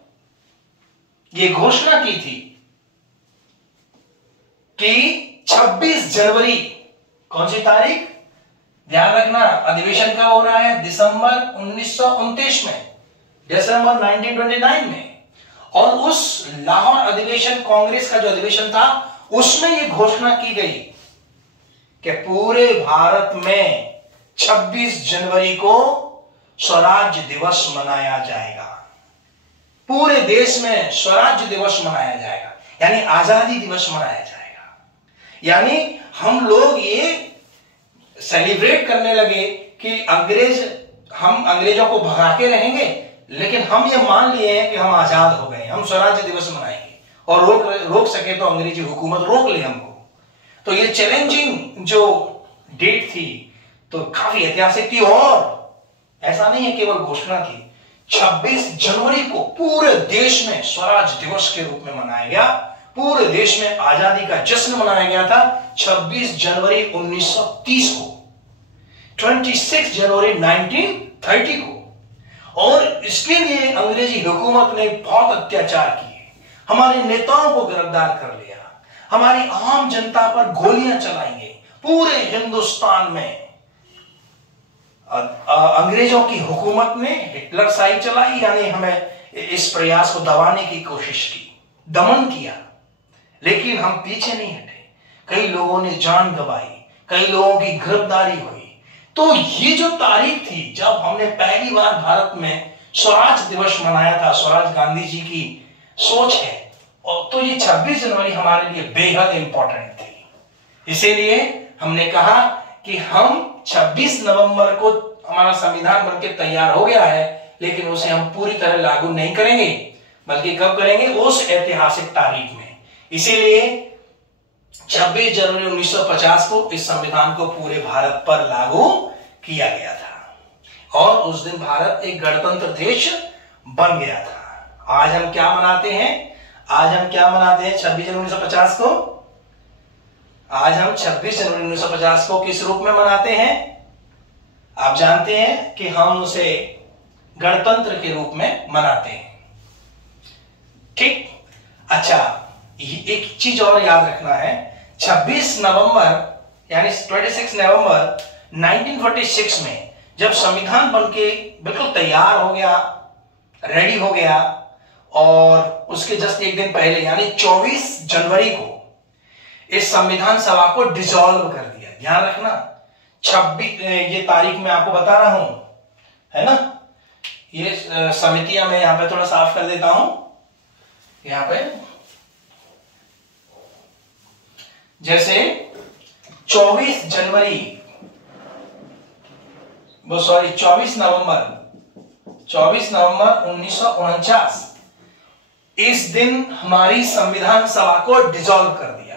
यह घोषणा की थी कि 26 जनवरी, कौन सी तारीख? ध्यान रखना, अधिवेशन कब हो रहा है? दिसंबर 1929 में, दिसंबर 1929 में। और उस लाहौर अधिवेशन, कांग्रेस का जो अधिवेशन था, उसमें यह घोषणा की गई कि पूरे भारत में 26 जनवरी को स्वराज्य दिवस मनाया जाएगा। पूरे देश में स्वराज्य दिवस मनाया जाएगा, यानी आजादी दिवस मनाया जाएगा। यानी हम लोग ये सेलिब्रेट करने लगे कि हम अंग्रेजों को भगा के रहेंगे, लेकिन हम ये मान लिए हैं कि हम आजाद हो गए, हम स्वराज्य दिवस मनाएंगे और रोक सके तो अंग्रेजी हुकूमत रोक ले हमको। तो ये चैलेंजिंग जो डेट थी तो काफी ऐतिहासिक थी, और ऐसा नहीं है केवल घोषणा थी। 26 जनवरी को पूरे देश में स्वराज दिवस के रूप में मनाया गया। पूरे देश में आजादी का जश्न मनाया गया था 26 जनवरी 1930 को, 26 जनवरी 1930 को। और इसके लिए अंग्रेजी हुकूमत ने बहुत अत्याचार किए, हमारे नेताओं को गिरफ्तार कर लिया, हमारी आम जनता पर गोलियां चलाएंगे। पूरे हिंदुस्तान में अंग्रेजों की हुकूमत ने हिटलरशाही चलाई, यानी हमें इस प्रयास को दबाने की कोशिश की, दमन किया, लेकिन हम पीछे नहीं हटे। कई लोगों ने जान गंवाई, कई लोगों की गिरफ्तारी हुई। तो ये जो तारीख थी जब हमने पहली बार भारत में स्वराज दिवस मनाया था, स्वराज गांधी जी की सोच है, और तो ये 26 जनवरी हमारे लिए बेहद इंपॉर्टेंट थी। इसीलिए हमने कहा कि हम 26 नवंबर को हमारा संविधान बनके तैयार हो गया है, लेकिन उसे हम पूरी तरह लागू नहीं करेंगे, बल्कि कब करेंगे? उस ऐतिहासिक तारीख में। इसीलिए 26 जनवरी 1950 को इस संविधान को पूरे भारत पर लागू किया गया था, और उस दिन भारत एक गणतंत्र देश बन गया था। आज हम क्या मनाते हैं? आज हम क्या मनाते हैं 26 जनवरी 1950 को? आज हम 26 जनवरी 1950 को किस रूप में मनाते हैं? आप जानते हैं कि हम उसे गणतंत्र के रूप में मनाते हैं। ठीक? अच्छा, एक चीज और याद रखना है, 26 नवंबर यानी 26 नवंबर 1946 में जब संविधान बनके बिल्कुल तैयार हो गया, रेडी हो गया, और उसके जस्ट एक दिन पहले यानी 24 जनवरी को इस संविधान सभा को डिसॉल्व कर दिया। ध्यान रखना, 26 ये तारीख मैं आपको बता रहा हूं, है ना। ये समितियां मैं यहां पे थोड़ा साफ कर देता हूं। यहां पे जैसे 24 नवंबर 1949 इस दिन हमारी संविधान सभा को डिसॉल्व कर दिया।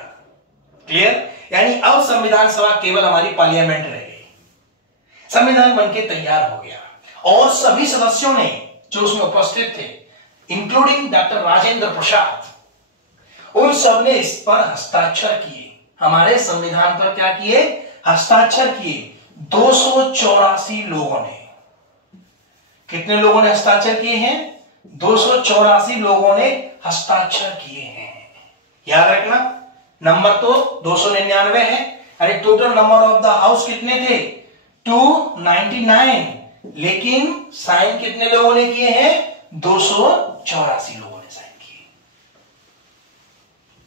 क्लियर? यानी अब संविधान सभा केवल हमारी पार्लियामेंट रह गई, संविधान बनके तैयार हो गया, और सभी सदस्यों ने जो उसमें उपस्थित थे, इंक्लूडिंग डॉक्टर राजेंद्र प्रसाद, उन सब ने इस पर हस्ताक्षर किए। हमारे संविधान पर क्या किए? हस्ताक्षर किए। 284 लोगों ने। कितने लोगों ने हस्ताक्षर किए हैं? 284 लोगों ने हस्ताक्षर किए हैं। याद रखना, नंबर तो 299 है, अरे total number of the house कितने थे? 299, लेकिन साइन कितने लोगों ने किए हैं? 284 लोगों ने साइन किए।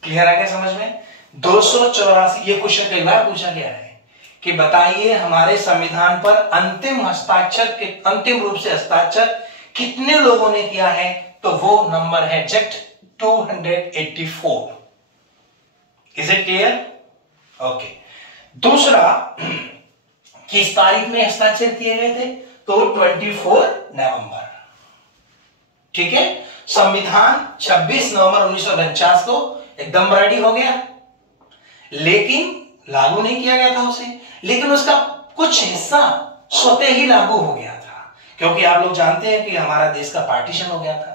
क्लियर आ गया समझ में? 284। ये क्वेश्चन कई बार पूछा गया है कि बताइए हमारे संविधान पर अंतिम रूप से हस्ताक्षर कितने लोगों ने किया है? तो वो नंबर है exact 284। Is it clear? Okay. दूसरा, किस तारीख में हस्ताक्षर किए गए थे? तो 24 नवंबर। ठीक है, संविधान 26 नवंबर 1949 को एकदम रेडी हो गया, लेकिन लागू नहीं किया गया था उसे, लेकिन उसका कुछ हिस्सा स्वतः ही लागू हो गया था, क्योंकि आप लोग जानते हैं कि हमारा देश का पार्टीशन हो गया था।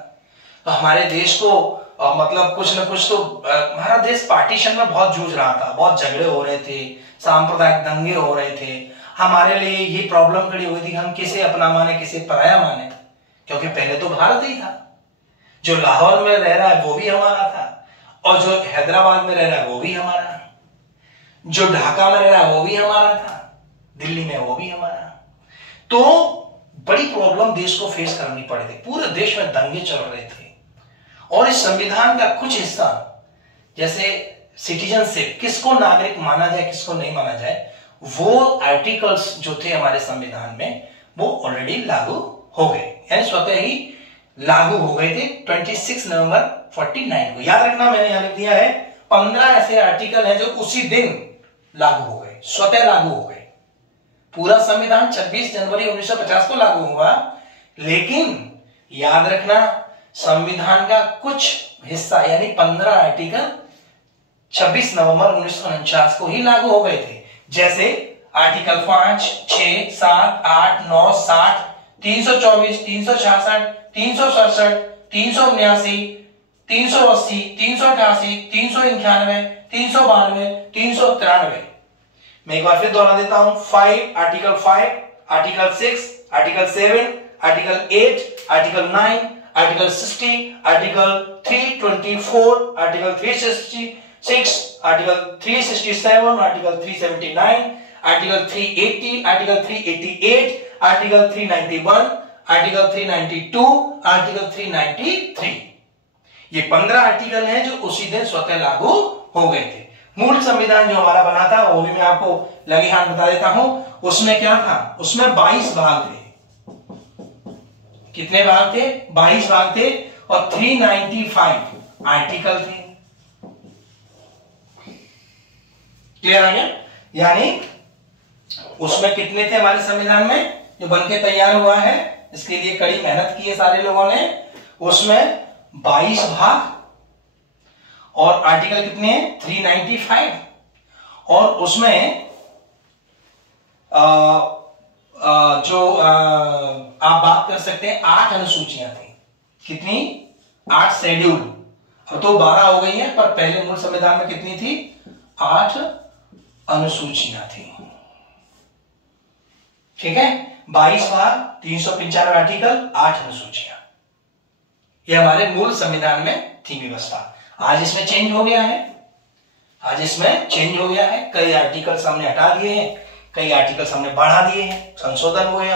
तो हमारे देश को मतलब कुछ न कुछ तो हमारा देश पार्टीशन में बहुत जूझ रहा था, बहुत झगड़े हो रहे थे, सांप्रदायिक दंगे हो रहे थे। हमारे लिए ये प्रॉब्लम खड़ी हुई थी, हम किसे अपना माने किसे पराया माने, क्योंकि पहले तो भारत ही था। जो लाहौर में रह रहा है वो भी हमारा था, और जो हैदराबाद में रह रहा है वो भी हमारा, जो ढाका में रह रहा है वो भी हमारा था, दिल्ली में वो भी हमारा। तो बड़ी प्रॉब्लम देश को फेस करनी पड़ी थी, पूरे देश में दंगे चल रहे थे। और इस संविधान का कुछ हिस्सा, जैसे सिटीजनशिप, किसको नागरिक माना जाए किसको नहीं माना जाए, वो आर्टिकल्स जो थे हमारे संविधान में वो ऑलरेडी लागू हो गए, यानी स्वतः ही लागू हो गए थे 26 नवंबर 49 को। याद रखना मैंने यहां लिख दिया है 15 ऐसे आर्टिकल हैं जो उसी दिन लागू हो गए, स्वतः लागू हो गए। पूरा संविधान 26 जनवरी 1950 को लागू हुआ, लेकिन याद रखना संविधान का कुछ हिस्सा यानी 15 आर्टिकल 26 नवंबर 1949 को ही लागू हो गए थे। जैसे आर्टिकल 5, 6, 7, 8, 9, 60, 324, 366, 367, 379, 380, 388, 391, 392, 393। मैं एक बार फिर दोहरा देता हूं। 5, article 5, article 6, article 7, article 8, article 9, article 60, article 324, article 366, article 367, article 379, article 380, article 388, article 391, article 392, article 393। ये 15 आर्टिकल हैं जो उसी दिन स्वतः लागू हो गए थे। मूल संविधान जो हमारा बना था वो भी मैं आपको लगे हाथ बता देता हूं। उसमें क्या था, उसमें 22 भाग थे। कितने भाग थे? 22 भाग थे और 395 आर्टिकल थे। क्लियर आ गया? यानी उसमें कितने थे हमारे संविधान में जो बनके तैयार हुआ है, इसके लिए कड़ी मेहनत की है सारे लोगों ने। उसमें 22 भाग और आर्टिकल कितने हैं? 395। और उसमें आप बात कर सकते हैं 8 अनुसूचियां थी। कितनी? 8 शेड्यूल। अब तो 12 हो गई है, पर पहले मूल संविधान में कितनी थी? 8 अनुसूचियां थी। ठीक है, 22 भाग, 395 आर्टिकल, 8 अनुसूचियां, ये हमारे मूल संविधान में थी व्यवस्था। आज इसमें चेंज हो गया है, आज इसमें चेंज हो गया है। कई आर्टिकल्स हमने हटा दिए हैं, कई आर्टिकल्स हमने बढ़ा दिए हैं, संशोधन हुए हैं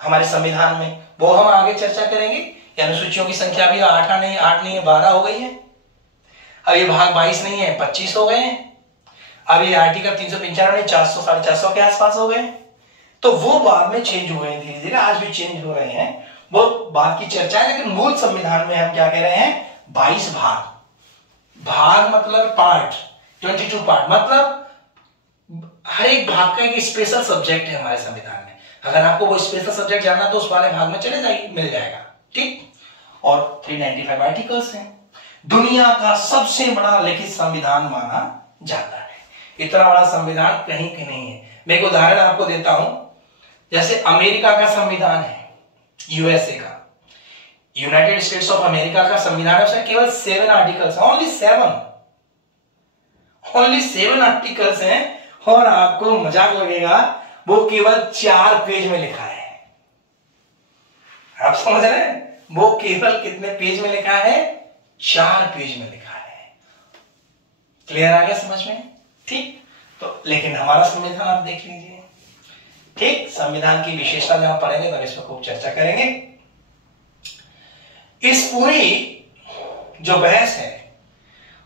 हमारे संविधान में, वो हम आगे चर्चा करेंगे। अनुसूचियों की संख्या भी 8 नहीं है 12 हो गई है। अब ये भाग 22 नहीं है 25 हो गए हैं। अब ये आर्टिकल 395 400 450 के आसपास हो गए। तो वो बाद में चेंज हुए हैं, धीरे धीरे आज भी चेंज हो रहे हैं, वो बात की चर्चा है। लेकिन मूल संविधान में हम क्या कह रहे हैं? 22 भाग। भाग मतलब पार्ट, 22 पार्ट मतलब हर एक भाग का एक स्पेशल सब्जेक्ट है हमारे संविधान में। अगर आपको वो स्पेशल सब्जेक्ट जानना तो उस वाले भाग में चले जाइए, मिल जाएगा। ठीक। और 395 आर्टिकल्स हैं। दुनिया का सबसे बड़ा लिखित संविधान माना जाता है। इतना बड़ा संविधान कहीं के नहीं है। मैं एक उदाहरण आपको देता हूं। जैसे अमेरिका का संविधान है, यूएसए का, यूनाइटेड स्टेट्स ऑफ अमेरिका का संविधान है, उसमें केवल 7 आर्टिकल्स हैं, ओनली 7 आर्टिकल्स हैं। और आपको मजाक लगेगा, वो केवल 4 पेज में लिखा है। आप समझ रहे हैं? वो केवल कितने पेज में लिखा है? 4 पेज में लिखा है। क्लियर आ गया समझ में? ठीक। तो लेकिन हमारा संविधान आप देख लीजिए। ठीक, संविधान की विशेषता जब हम पढ़ेंगे तब इस पर खूब चर्चा करेंगे। इस पूरी जो बहस है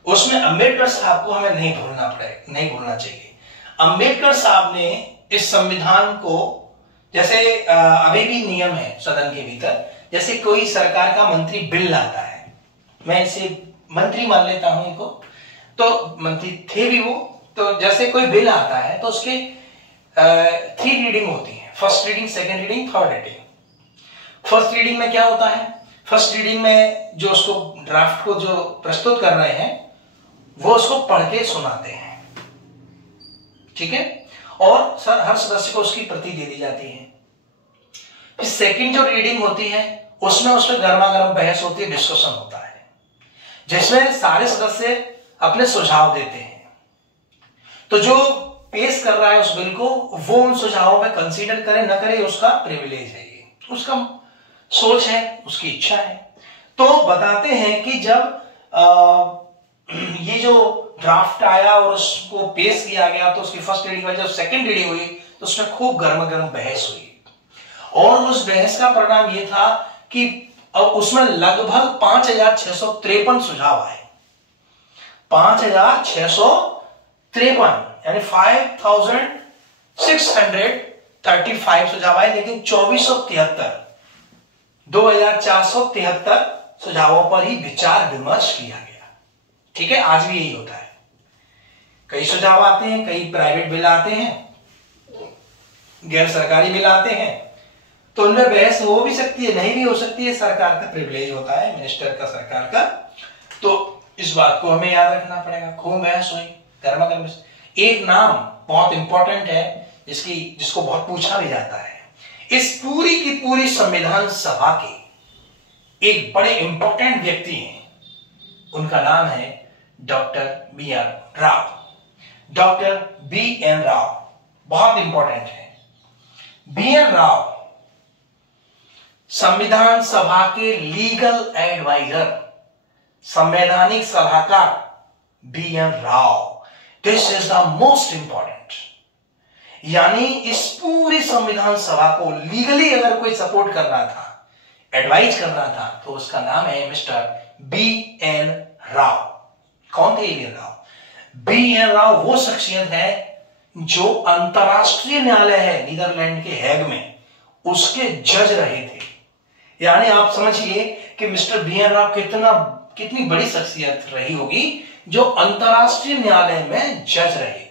उसमें अंबेडकर साहब को हमें नहीं भूलना चाहिए। अंबेडकर साहब ने इस संविधान को, जैसे अभी भी नियम है सदन के भीतर, जैसे कोई सरकार का मंत्री बिल लाता है, मैं इसे मंत्री मान लेता हूं इनको, तो मंत्री थे भी वो, तो जैसे कोई बिल आता है तो उसके 3 रीडिंग होती है, first reading, second reading, third reading. First reading में क्या होता है? फर्स्ट रीडिंग में जो उसको ड्राफ्ट को जो प्रस्तुत कर रहे हैं वो उसको पढ़ के सुनाते हैं। ठीक है, और हर सदस्य को उसकी प्रति दे दी जाती है। फिर सेकंड जो रीडिंग होती है उसमें गर्मा गर्म बहस होती है, डिस्कशन होता है, जिसमें सारे सदस्य अपने सुझाव देते हैं। तो जो पेश कर रहा है उस बिल को, वो उन सुझावों में कंसीडर करे न करे, उसका प्रिविलेज है, ये उसका सोच है, उसकी इच्छा है। तो बताते हैं कि जब ये जो ड्राफ्ट आया और उसको पेश किया गया तो उसकी फर्स्ट रीडिंग, जब सेकंड रीडिंग हुई तो उसमें खूब गर्मा गर्म बहस हुई। और उस बहस का परिणाम ये था कि उसमें लगभग 5653 सुझाव आए। 5653 यानी 5635 सुझाव आए, लेकिन 2473 सुझावों पर ही विचार विमर्श किया गया। ठीक है, आज भी यही होता है, कई सुझाव आते हैं, कई प्राइवेट बिल आते हैं, गैर सरकारी बिल आते हैं, तो उनमें बहस हो भी सकती है, नहीं भी हो सकती है, सरकार का प्रिविलेज होता है, मिनिस्टर का, सरकार का। तो इस बात को हमें याद रखना पड़ेगा। खूब बहस हुई, गर्मा गर्म। एक नाम बहुत इंपॉर्टेंट है जिसको बहुत पूछा भी जाता है, इस पूरी की पूरी संविधान सभा के एक बड़े इंपॉर्टेंट व्यक्ति हैं, उनका नाम है doctor BN. Rao. Doctor BN. Rao बहुत इंपॉर्टेंट है। बी.एन. राव संविधान सभा के लीगल एडवाइजर, संवैधानिक सलाहकार BN. Rao. This is the most important. यानी इस पूरी संविधान सभा को लीगली अगर कोई सपोर्ट कर रहा था, एडवाइज कर रहा था, तो उसका नाम है मिस्टर बी.एन. राव। कौन थे बी.एन. राव? बी.एन. राव वो शख्सियत है जो अंतरराष्ट्रीय न्यायालय है नीदरलैंड के हैग में, उसके जज रहे थे। यानी आप समझिए कि मिस्टर बी.एन. राव कितनी बड़ी शख्सियत रही होगी जो अंतरराष्ट्रीय न्यायालय में जज रहे।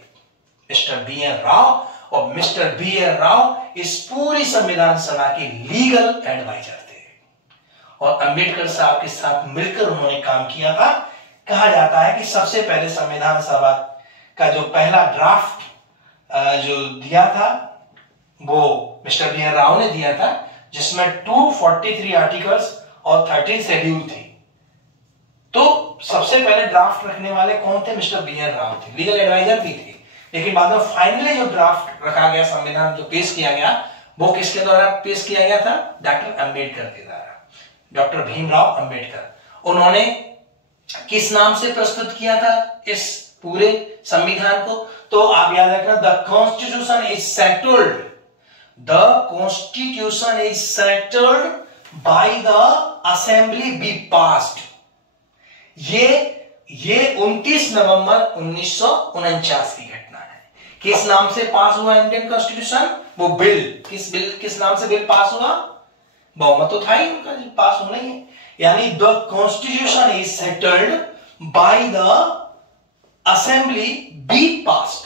Mister BN. राव, और मिस्टर बी.एन. राव इस पूरी संविधान सभा के लीगल एडवाइजर थे, और अंबेडकर साहब के साथ मिलकर उन्होंने काम किया था। कहा जाता है कि सबसे पहले संविधान सभा का जो पहला ड्राफ्ट जो दिया था वो मिस्टर बी.एन. राव ने दिया था, जिसमें 243 आर्टिकल्स और 13 शेड्यूल थे। तो सबसे पहले ड्राफ्ट रखने वाले कौन थे? Mister BN. राव थे, लीगल एडवाइजर भी थे। लेकिन बाद में फाइनली जो ड्राफ्ट रखा गया, संविधान जो पेश किया गया, वो किसके द्वारा पेश किया गया था? डॉक्टर अंबेडकर के द्वारा, डॉक्टर भीमराव अंबेडकर। उन्होंने किस नाम से प्रस्तुत किया था इस पूरे संविधान को? तो आप याद रखना, the constitution is settled, the constitution is settled by the assembly be passed. ये 29 नवंबर 1949 की घटना है। किस नाम से पास हुआ इंडियन कॉन्स्टिट्यूशन? वो बिल, किस नाम से बिल पास हुआ? बहुमत तो था ही उनका, पास होना ही है। यानी the constitution is settled by the assembly be passed.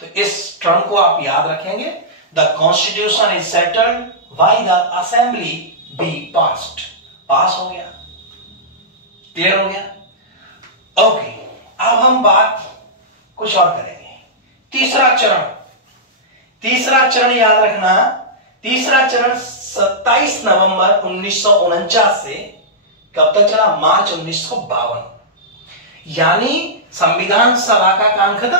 तो इस टर्म को आप याद रखेंगे, the constitution is settled by the assembly be passed. Pass हो गया, क्लियर हो गया। ओके, अब हम बात कुछ और करेंगे। तीसरा चरण याद रखना। तीसरा चरण 27 नवंबर 1949 से कब तक चला? मार्च 1952। यानी संविधान सभा का काम खत्म।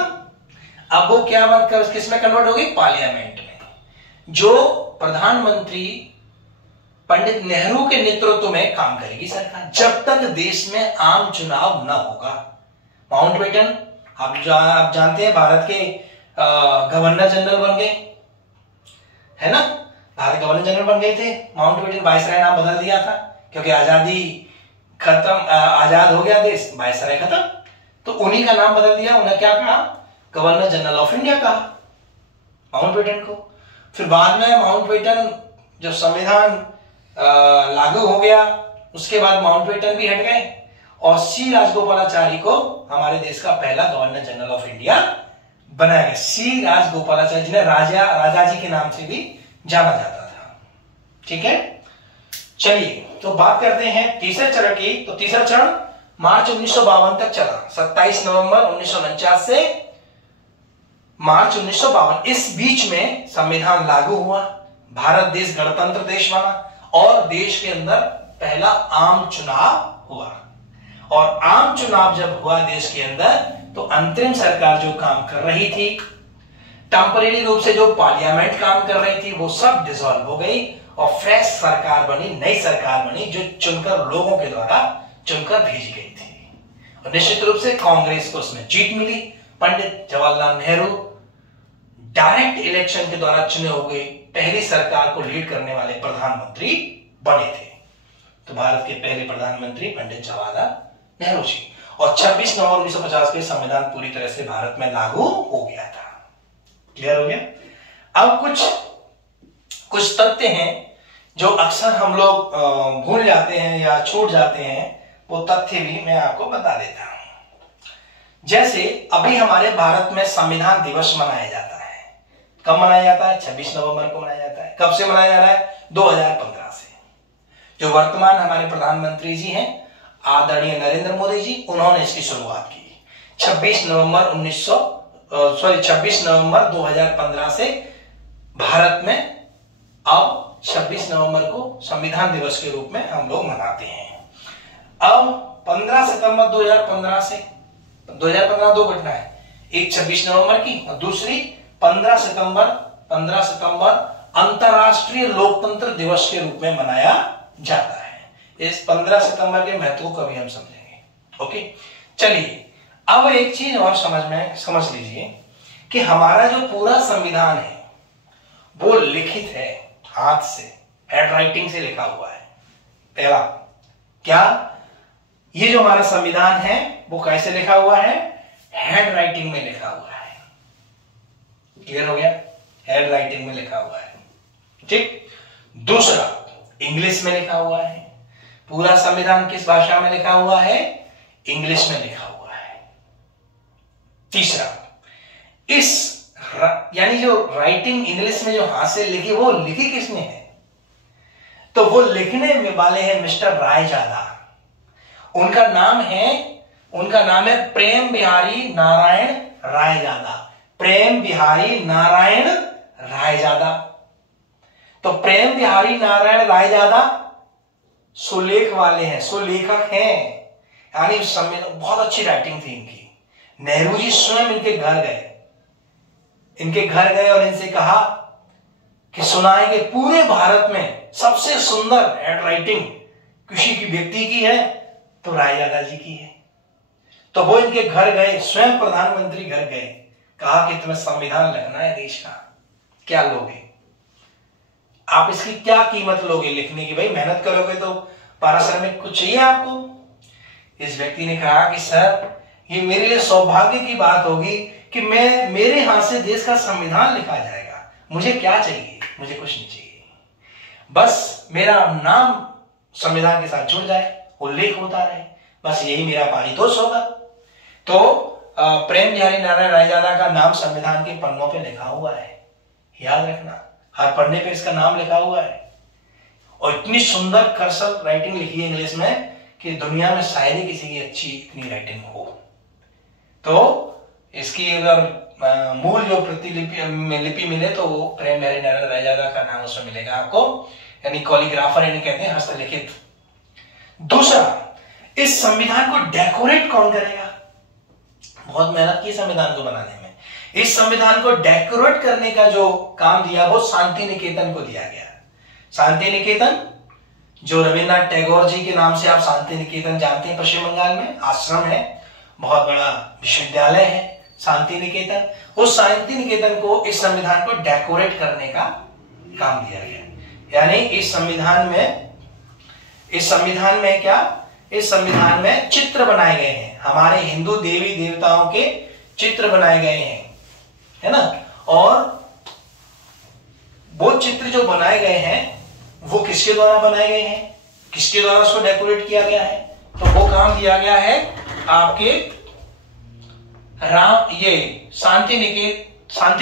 अब वो क्या बनकर किसमें कन्वर्ट हो गई? पार्लियामेंट में। जो प्रधानमंत्री पंडित नेहरू के नेतृत्व में काम करेगी सरकार, जब तक देश में आम चुनाव न होगा। माउंटबेटन आप जानते हैं, भारत के गवर्नर जनरल बन गए, है ना? भारत गवर्नर जनरल बन गए थे। माउंटबेटन वायसराय नाम बदल दिया था, क्योंकि आजादी खत्म, आजाद हो गया देश, वायसराय खत्म, तो उन्हीं का नाम बदल दिया। उन्हें क्या कहा? गवर्नर जनरल ऑफ इंडिया कहा माउंटबेटन को। फिर बाद में माउंटबेटन जब संविधान लागू हो गया, उसके बाद माउंटबेटन भी हट गए, और सी राजगोपालाचारी को हमारे देश का पहला गवर्नर जनरल ऑफ इंडिया बनाया गया। सी राजगोपालाचारी, जिन्हें राजा जी के नाम से भी जाना जाता था। ठीक है, चलिए तो बात करते हैं तीसरे चरण की। तो तीसरा चरण मार्च 1952 तक चला, 27 नवंबर 1949 से मार्च 1952। इस बीच में संविधान लागू हुआ, भारत देश गणतंत्र देश बना, और देश के अंदर पहला आम चुनाव हुआ। और आम चुनाव जब हुआ देश के अंदर, तो अंतरिम सरकार जो काम कर रही थी, टेम्परेरी रूप से जो पार्लियामेंट काम कर रही थी, वो सब डिसॉल्व हो गई, और फ्रेश सरकार बनी, नई सरकार बनी, जो चुनकर लोगों के द्वारा चुनकर भेजी गई थी। और निश्चित रूप से कांग्रेस को उसमें जीत मिली। पंडित जवाहरलाल नेहरू डायरेक्ट इलेक्शन के द्वारा चुने हुए पहली सरकार को लीड करने वाले प्रधानमंत्री बने थे। तो भारत के पहले प्रधानमंत्री पंडित जवाहरलाल नेहरू जी। और 26 नवंबर 1950 के संविधान पूरी तरह से भारत में लागू हो गया था। क्लियर हो गया। अब कुछ तथ्य हैं जो अक्सर हम लोग भूल जाते हैं या छूट जाते हैं, वो तथ्य भी मैं आपको बता देता हूं। जैसे अभी हमारे भारत में संविधान दिवस मनाया जाता है। कब मनाया जाता है? 26 नवंबर को मनाया जाता है। कब से मनाया जा रहा है? 2015 से। जो वर्तमान हमारे प्रधानमंत्री जी हैं आदरणीय नरेंद्र मोदी जी, उन्होंने इसकी शुरुआत की 26 नवंबर 2015 से भारत में अब 26 नवंबर को संविधान दिवस के रूप में हम लोग मनाते हैं। अब 15 सितंबर 2015 से 2015 दो घटना है, एक 26 नवंबर की और दूसरी 15 सितंबर अंतरराष्ट्रीय लोकतंत्र दिवस के रूप में मनाया जाता है। इस 15 सितंबर के महत्व को कभी हम समझेंगे। ओके, चलिए अब एक चीज और समझ लीजिए कि हमारा जो पूरा संविधान है वो लिखित है, हाथ से, हैंड राइटिंग से लिखा हुआ है। पहला क्या, ये जो हमारा संविधान है वो कैसे लिखा हुआ है? हैंड राइटिंग में लिखा हुआ है। क्लियर हो गया? हैंड राइटिंग में लिखा हुआ है। ठीक। दूसरा, इंग्लिश में लिखा हुआ है। पूरा संविधान किस भाषा में लिखा हुआ है? इंग्लिश में लिखा हुआ है। तीसरा, इस यानी जो राइटिंग इंग्लिश में जो हाथ से लिखी, वो लिखी किसने है? तो वो लिखने वाले हैं मिस्टर रायजादा। उनका नाम है प्रेम बिहारी नारायण रायजादा। प्रेम बिहारी नारायण रायजादा। तो प्रेम बिहारी नारायण रायजादा सुलेख वाले हैं, सुलेखक हैं, यानी उस समय बहुत अच्छी राइटिंग थी इनकी। नेहरू जी स्वयं इनके घर गए और इनसे कहा कि सुनाएंगे पूरे भारत में सबसे सुंदर हैंड राइटिंग किसी की व्यक्ति की है तो रायजादा जी की है। तो वो इनके घर गए, स्वयं प्रधानमंत्री घर गए, कहा कि तुम्हें संविधान लिखना है देश का, क्या लोगे? आप इसकी क्या कीमत लोगे लिखने की? भाई मेहनत करोगे तो पारिश्रमिक कुछ चाहिए आपको। इस व्यक्ति ने कहा कि सर, ये मेरे लिए सौभाग्य की बात होगी कि मेरे हाथ से देश का संविधान लिखा जाएगा। मुझे क्या चाहिए? मुझे कुछ नहीं चाहिए, बस मेरा नाम संविधान के साथ जुड़ जाए, उल्लेख होता रहे, बस यही मेरा पारितोष होगा। तो प्रेम बिहारी नारायण रायजादा का नाम संविधान के पन्नों पे लिखा हुआ है, याद रखना, हर पन्ने पे इसका नाम लिखा हुआ है। और इतनी सुंदर कर्सर राइटिंग लिखी है इंग्लिश में कि दुनिया में शायद ही किसी की अच्छी इतनी राइटिंग हो। तो इसकी अगर मूल जो लिपि मिले तो वो प्रेम बिहारी नारायण रायजादा का नाम उसमें मिलेगा आपको, यानी कॉलीग्राफर यानी कहते हैं हस्तलिखित। दूसरा, इस संविधान को डेकोरेट कौन करेगा? बहुत मेहनत की संविधान को बनाने में। इस संविधान को डेकोरेट करने का जो काम दिया वो शांति निकेतन को दिया गया। शांति निकेतन जो रविन्द्रनाथ टैगोर जी के नाम से आप शांति निकेतन जानते हैं, पश्चिम बंगाल में आश्रम है, बहुत बड़ा विश्वविद्यालय है शांति निकेतन। उस शांति निकेतन को इस संविधान को डेकोरेट करने का काम दिया गया। यानी इस संविधान में क्या, इस संविधान में चित्र बनाए गए हैं, हमारे हिंदू देवी देवताओं के चित्र बनाए गए हैं, है ना। और वो चित्र जो बनाए गए हैं वो किसके द्वारा बनाए गए हैं, किसके द्वारा उसको डेकोरेट किया गया है? तो वो काम दिया गया है आपके शांति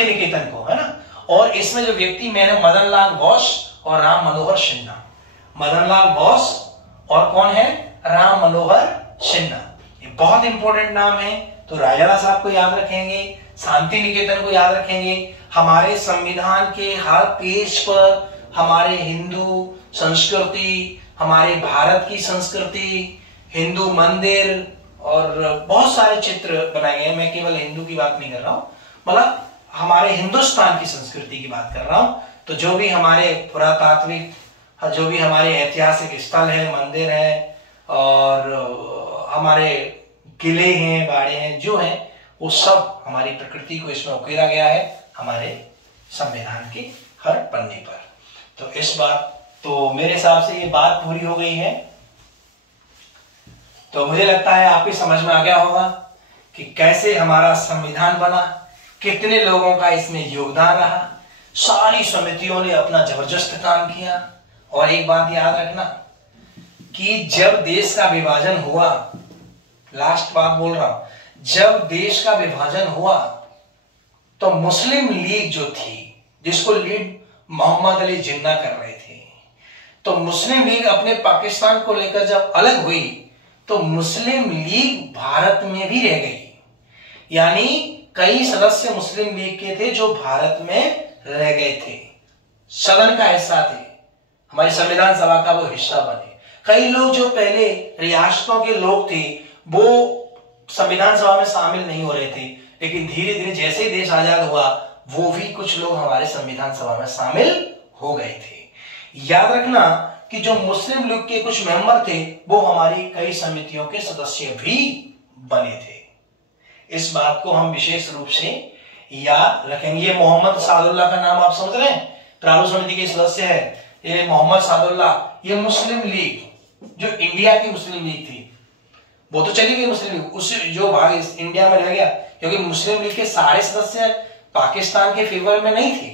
निकेतन को, है ना। और इसमें जो व्यक्ति मैंने मदन लाल बोस और राम मनोहर सिन्हा, मदन लाल बोस और कौन है? राम मनोहर सिन्हा। ये बहुत इंपॉर्टेंट नाम है। तो रायजादा साहब को याद रखेंगे, शांति निकेतन को याद रखेंगे। हमारे संविधान के हर पेज पर हमारे हिंदू संस्कृति, हमारे भारत की संस्कृति, हिंदू मंदिर और बहुत सारे चित्र बनाए गए हैं। मैं केवल हिंदू की बात नहीं कर रहा हूं, मतलब हमारे हिंदुस्तान की संस्कृति की बात कर रहा हूं। तो जो भी हमारे पुरातात्विक, जो भी हमारे ऐतिहासिक स्थल है, मंदिर है और हमारे किले हैं, बाड़े हैं, जो हैं, वो सब हमारी प्रकृति को इसमें उकेरा गया है हमारे संविधान के हर पन्ने पर। तो मेरे हिसाब से ये बात पूरी हो गई है। तो मुझे लगता है आपकी समझ में आ गया होगा कि कैसे हमारा संविधान बना, कितने लोगों का इसमें योगदान रहा। सारी समितियों ने अपना जबरदस्त काम किया। और एक बात याद रखना कि जब देश का विभाजन हुआ, लास्ट बात बोल रहा हूं, जब देश का विभाजन हुआ तो मुस्लिम लीग जो थी, जिसको लीड मोहम्मद अली जिन्ना कर रहे थे, तो मुस्लिम लीग अपने पाकिस्तान को लेकर जब अलग हुई तो मुस्लिम लीग भारत में भी रह गई। यानी कई सदस्य मुस्लिम लीग के थे जो भारत में रह गए थे, सदन का हिस्सा थे, हमारी संविधान सभा का वो हिस्सा बने। कई लोग जो पहले रियासतों के लोग थे वो संविधान सभा में शामिल नहीं हो रहे थे, लेकिन धीरे धीरे जैसे देश आजाद हुआ वो भी कुछ लोग हमारे संविधान सभा में शामिल हो गए थे। याद रखना कि जो मुस्लिम लीग के कुछ मेंबर थे वो हमारी कई समितियों के सदस्य भी बने थे। इस बात को हम विशेष रूप से याद रखेंगे। ये मोहम्मद सादुल्लाह का नाम आप समझ रहे हैं, प्रारूप समिति के सदस्य है ये मोहम्मद सादुल्लाह। ये मुस्लिम लीग जो इंडिया की मुस्लिम लीग थी वो तो चली गई, मुस्लिम लीग उस जो भाग इंडिया में रह गया, क्योंकि मुस्लिम लीग के सारे सदस्य पाकिस्तान के फेवर में नहीं थे,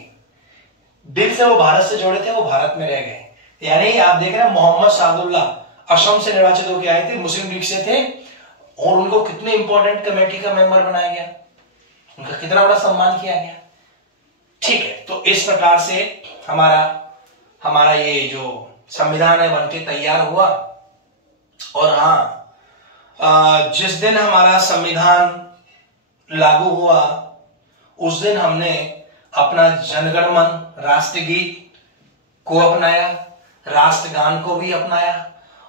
दिल से वो भारत से जुड़े थे, वो भारत में रह गए। यानी आप देख रहे हैं मोहम्मद सादुल्लाह असम से निर्वाचित होकर आए थे, मुस्लिम लीग से थे, और उनको कितने इंपॉर्टेंट कमेटी का मेंबर बनाया गया, उनका कितना बड़ा सम्मान किया गया। ठीक है, तो इस प्रकार से हमारा ये जो संविधान है बनके तैयार हुआ। और हाँ, जिस दिन हमारा संविधान लागू हुआ उस दिन हमने अपना जनगण मन राष्ट्रगीत को अपनाया, राष्ट्रगान को भी अपनाया,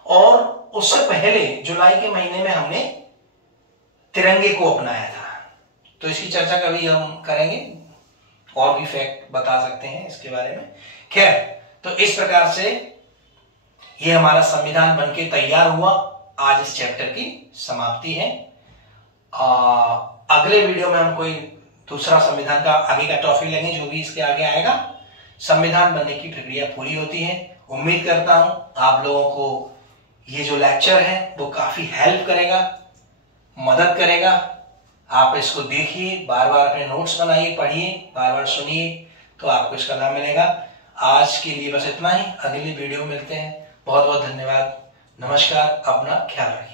और उससे पहले जुलाई के महीने में हमने तिरंगे को अपनाया था। तो इसकी चर्चा कभी हम करेंगे, और भी फैक्ट बता सकते हैं इसके बारे में। खैर, तो इस प्रकार से ये हमारा संविधान बनके तैयार हुआ। आज इस चैप्टर की समाप्ति है। अगले वीडियो में हम कोई दूसरा संविधान का आगे का टॉपिक लेंगे, जो भी इसके आगे आएगा। संविधान बनने की प्रक्रिया पूरी होती है। उम्मीद करता हूं आप लोगों को ये जो लेक्चर है वो काफी हेल्प करेगा, मदद करेगा। आप इसको देखिए, बार बार अपने नोट्स बनाइए, पढ़िए, बार बार सुनिए, तो आपको इसका लाभ मिलेगा। आज के लिए बस इतना ही, अगली वीडियो में मिलते हैं। बहुत बहुत धन्यवाद, नमस्कार, अपना ख्याल रखिए।